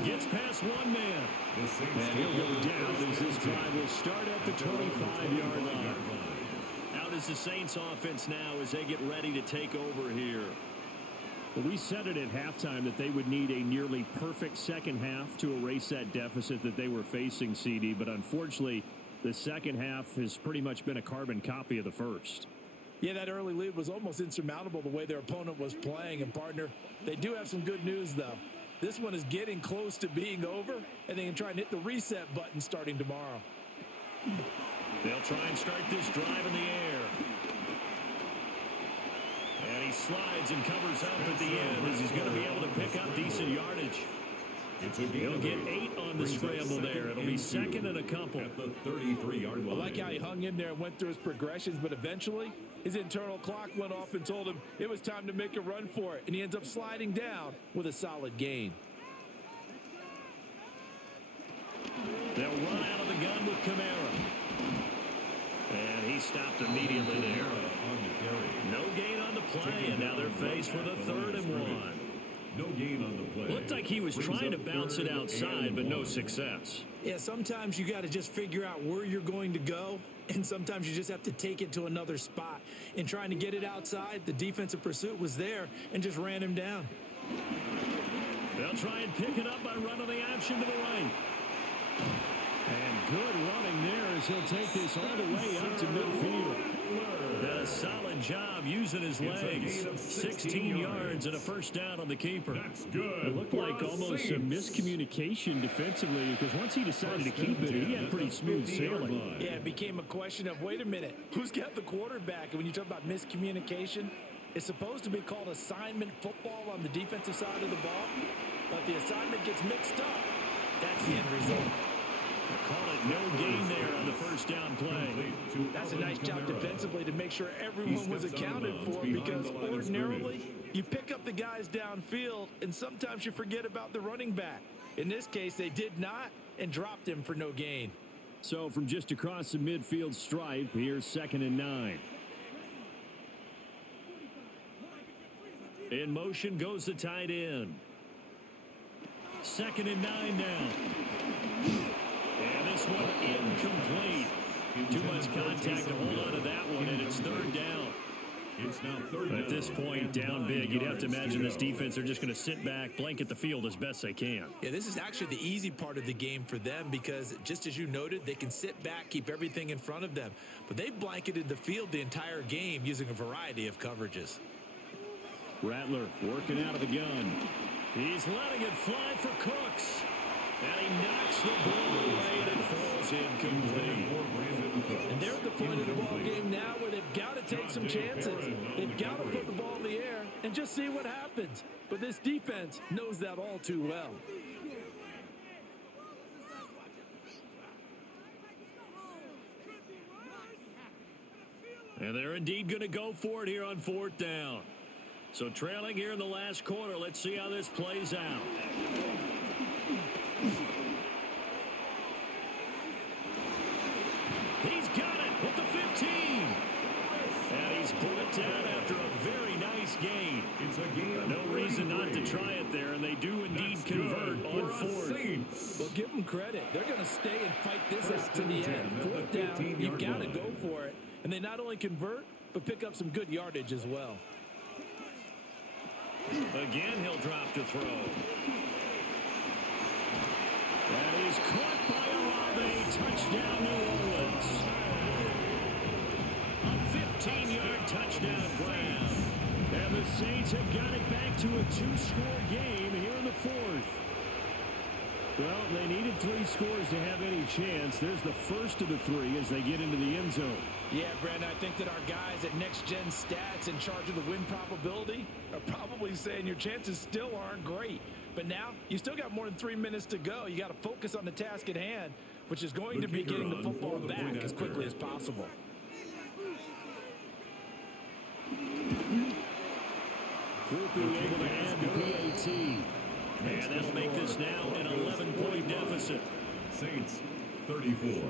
Gets past one man. And he'll go down as this drive will start at the 25-yard line. Out is the Saints offense now as they get ready to take over here? Well, we said it at halftime that they would need a nearly perfect second half to erase that deficit that they were facing, CD. But unfortunately, the second half has pretty much been a carbon copy of the first. Yeah, that early lead was almost insurmountable the way their opponent was playing. And, partner, they do have some good news, though. This one is getting close to being over, and they can try and hit the reset button starting tomorrow. They'll try and start this drive in the air. And he slides and covers up at the end as he's going to be able to pick up decent yardage. He'll get 8 on the scramble there. It'll be second and a couple. At the 33-yard line. I like how he hung in there and went through his progressions, but eventually his internal clock went off and told him it was time to make a run for it, and he ends up sliding down with a solid gain. They'll run out of the gun with Kamara. And he stopped immediately there. No gain on the play, and now they're faced with a 3rd and 1. No gain on the play. Looked like he was trying to bounce it outside, but no success. Yeah, sometimes you got to just figure out where you're going to go, and sometimes you just have to take it to another spot. In trying to get it outside, the defensive pursuit was there and just ran him down. They'll try and pick it up by running the option to the right. And good running there as he'll take this all the way up to midfield. A solid job using his legs. 16 yards and a first down on the keeper. That's good. It looked like almost a miscommunication defensively because once he decided to keep it, he had pretty smooth sailing. Yeah, it became a question of, wait a minute, who's got the quarterback? And when you talk about miscommunication, it's supposed to be called assignment football on the defensive side of the ball, but the assignment gets mixed up. That's the end result. Call it no gain there on the first down play. That's a nice job defensively to make sure everyone was accounted for, because ordinarily you pick up the guys downfield and sometimes you forget about the running back. In this case, they did not and dropped him for no gain. So from just across the midfield stripe, here's 2nd and 9. In motion goes the tight end. 2nd and 9 now. And this one incomplete. Too much contact to hold on to that one, and it's 3rd down. It's now 3rd down. At this point, down big, you'd have to imagine this defense are just going to sit back, blanket the field as best they can. Yeah, this is actually the easy part of the game for them because, just as you noted, they can sit back, keep everything in front of them. But they've blanketed the field the entire game using a variety of coverages. Rattler working out of the gun. He's letting it fly for Cooks. And he knocks the ball away, and it falls incomplete. And they're at the point of the ball game now where they've got to take some chances. They've got to put the ball in the air and just see what happens. But this defense knows that all too well. And they're indeed going to go for it here on 4th down. So trailing here in the last quarter, let's see how this plays out. He's got it at the 15. And he's brought down after a very nice gain. It's a gain. No reason not to try it there, and they do indeed convert on 4th. Well, give them credit. They're going to stay and fight this out to the end. 4th down, you've got to go for it. And they not only convert, but pick up some good yardage as well. Again, he'll drop to throw. That is caught by Olave. Touchdown, New Orleans. A 15-yard touchdown grab. And the Saints have got it back to a 2-score game here in the 4th. Well, they needed 3 scores to have any chance. There's the first of the 3 as they get into the end zone. Yeah, Brandon, I think that our guys at Next Gen Stats in charge of the win probability are probably saying your chances still aren't great. But now, you still got more than 3 minutes to go. You got to focus on the task at hand, which is going to be getting the football back as quickly as possible. Grouping able to add the PAT. And that'll make this now an 11-point deficit. Saints 34.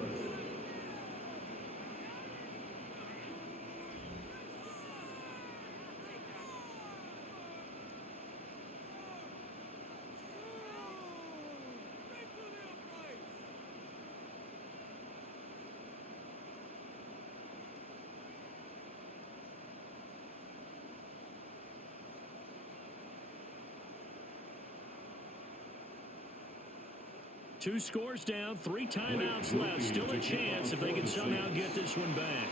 2 scores down, 3 timeouts left. Still a chance if they can somehow get this one back.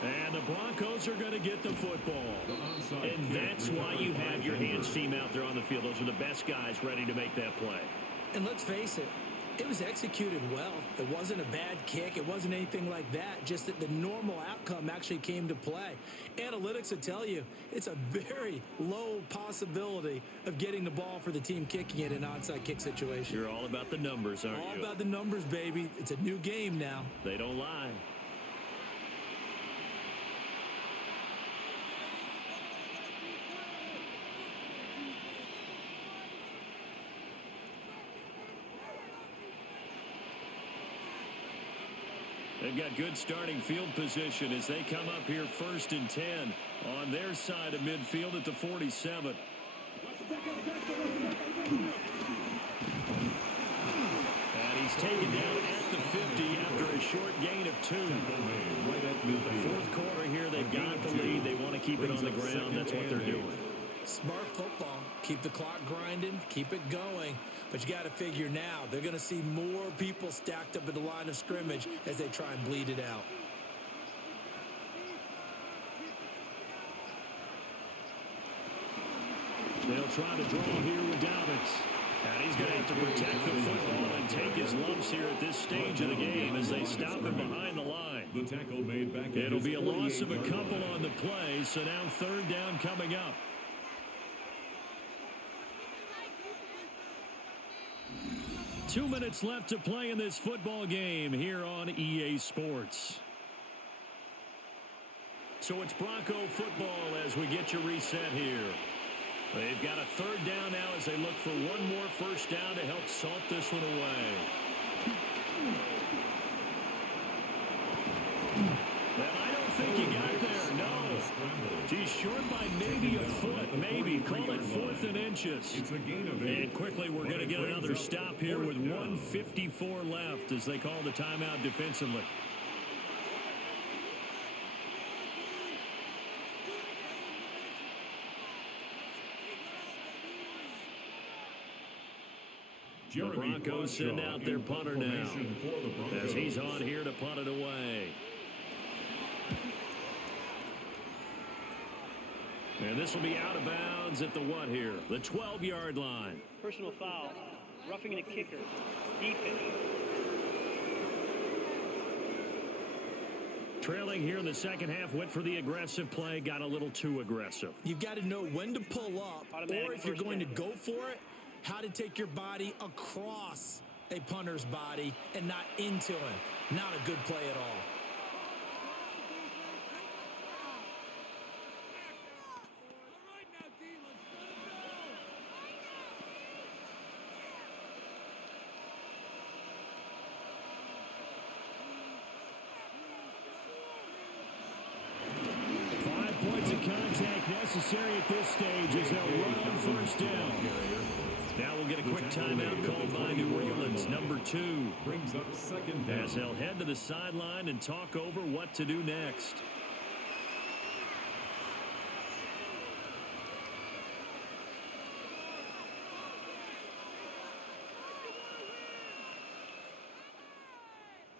And the Broncos are going to get the football. And that's why you have your hands team out there on the field. Those are the best guys ready to make that play. And let's face it, it was executed well. It wasn't a bad kick. It wasn't anything like that. Just that the normal outcome actually came to play. Analytics will tell you it's a very low possibility of getting the ball for the team kicking it in an onside kick situation. You're all about the numbers, aren't you? All about the numbers, baby. It's a new game now. They don't lie. They've got good starting field position as they come up here 1st and 10 on their side of midfield at the 47. And he's taken down at the 50 after a short gain of 2. The 4th quarter here, they've got the lead. They want to keep it on the ground. That's what they're doing. Smart football. Keep the clock grinding. Keep it going. But you got to figure now, they're going to see more people stacked up at the line of scrimmage as they try and bleed it out. They'll try to draw here with Dobbins. And he's going to have to protect the football and take his lumps here at this stage of the game as they stop him behind the line. The tackle made back. It'll be a loss of a couple on the play, so now 3rd down coming up. Two minutes left to play in this football game here on EA Sports. So it's Bronco football as we get you reset here. They've got a 3rd down now as they look for one more 1st down to help salt this one away. And I don't think you got there, no. He's short by maybe a foot, maybe. Call it 4th and inches. It's a gain of 8. And quickly we're going to get another stop here with 1:54 left as they call the timeout defensively. The Broncos send out their punter now as he's on here to punt it away. And this will be out of bounds at the what here? The 12-yard line. Personal foul. Roughing the kicker. Defense. Trailing here in the 2nd half, went for the aggressive play, got a little too aggressive. You've got to know when to pull up, or if you're going to go for it, how to take your body across a punter's body and not into him. Not a good play at all. Contact necessary at this stage as they'll run on 1st down. Now we'll get a quick timeout called by New Orleans, number 2. Brings up 2nd down. As they'll head to the sideline and talk over what to do next.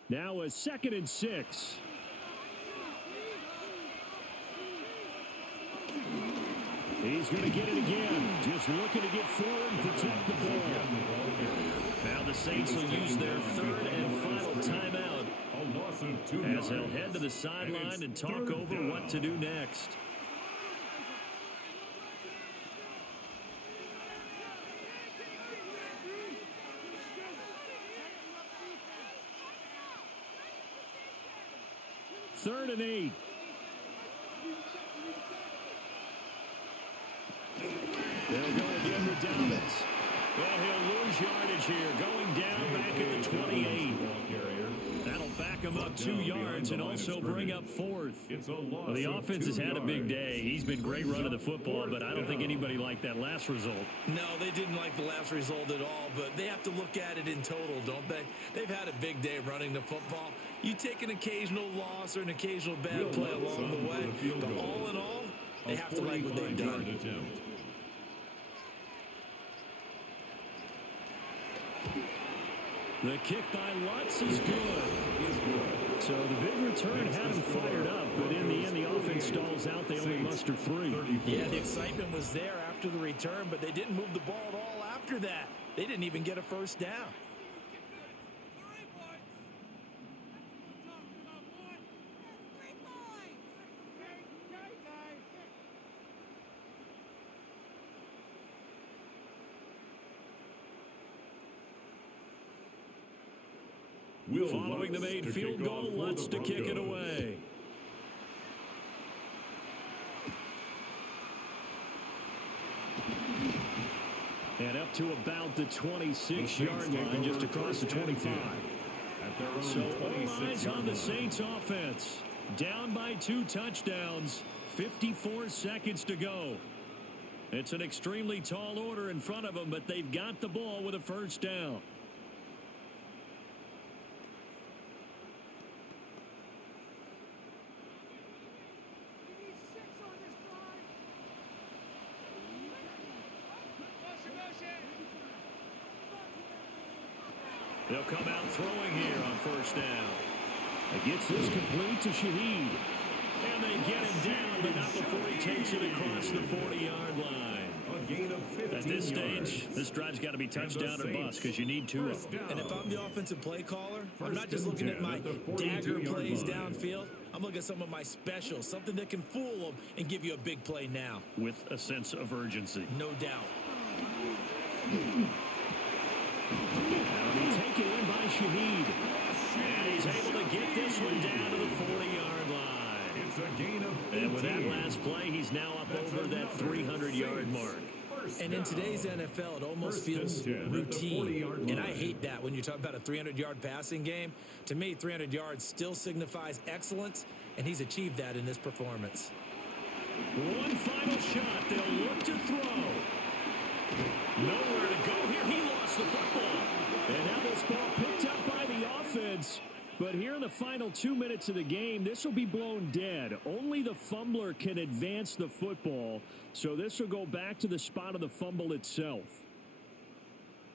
Now a 2nd and 6. He's going to get it again. Just looking to get forward and protect the ball. Now the Saints will use their 3rd and final timeout as they'll head to the sideline and talk over what to do next. Third and 8. They'll go again with Dobbins. Well, he'll lose yardage here. Going down back at the 28. That'll back him up 2 yards and also bring up 4th. Well, the offense has had a big day. He's been great running the football, but I don't think anybody liked that last result. No, they didn't like the last result at all, but they have to look at it in total, don't they? They've had a big day running the football. You take an occasional loss or an occasional bad play along the way, but all in all, they have to like what they've done. The kick by Lutz is good. So the big return had him fired up, but in the end, the offense stalls out. They only muster 3. Yeah, the excitement was there after the return, but they didn't move the ball at all after that. They didn't even get a first down. Following the made field goal, Lutz to kick it away. And up to about the 26-yard line, just across the 25. So all eyes on the Saints offense. Down by 2 touchdowns, 54 seconds to go. It's an extremely tall order in front of them, but they've got the ball with a first down. They'll come out throwing here on first down. It gets this complete to Shaheed. And they get him down, but not before he takes it across the 40-yard line. At this stage, this drive's got to be touchdown or bust because you need 2 of them. And if I'm the offensive play caller, I'm not just looking at my dagger plays downfield. I'm looking at some of my specials, something that can fool them and give you a big play now. With a sense of urgency. No doubt. That'll be taken in by Shaheed. And he's able to get this one down to the 40-yard line. It's a gain of 18. And with that last play, he's now up over that 300-yard mark. And in today's NFL, it almost feels routine. And I hate that when you talk about a 300-yard passing game. To me, 300 yards still signifies excellence, and he's achieved that in this performance. One final shot. They'll look to throw. Nowhere to go here. He lost the football. And now this ball picked up by the offense. But here in the final 2 minutes of the game, this will be blown dead. Only the fumbler can advance the football. So this will go back to the spot of the fumble itself.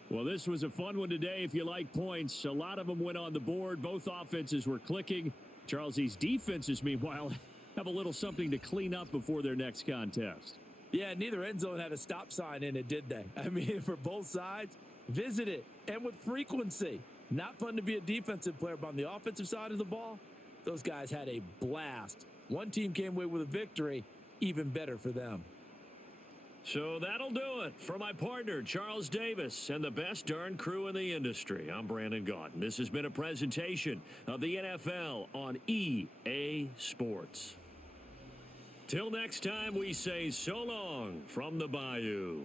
Well, this was a fun one today if you like points. A lot of them went on the board. Both offenses were clicking. Charles, these defenses, meanwhile, have a little something to clean up before their next contest. Yeah, neither end zone had a stop sign in it, did they? I mean, for both sides, visit it, and with frequency. Not fun to be a defensive player, but on the offensive side of the ball, those guys had a blast. One team came away with a victory, even better for them. So that'll do it for my partner, Charles Davis, and the best darn crew in the industry. I'm Brandon Gaudin. This has been a presentation of the NFL on EA Sports. Till next time, we say so long from the Bayou.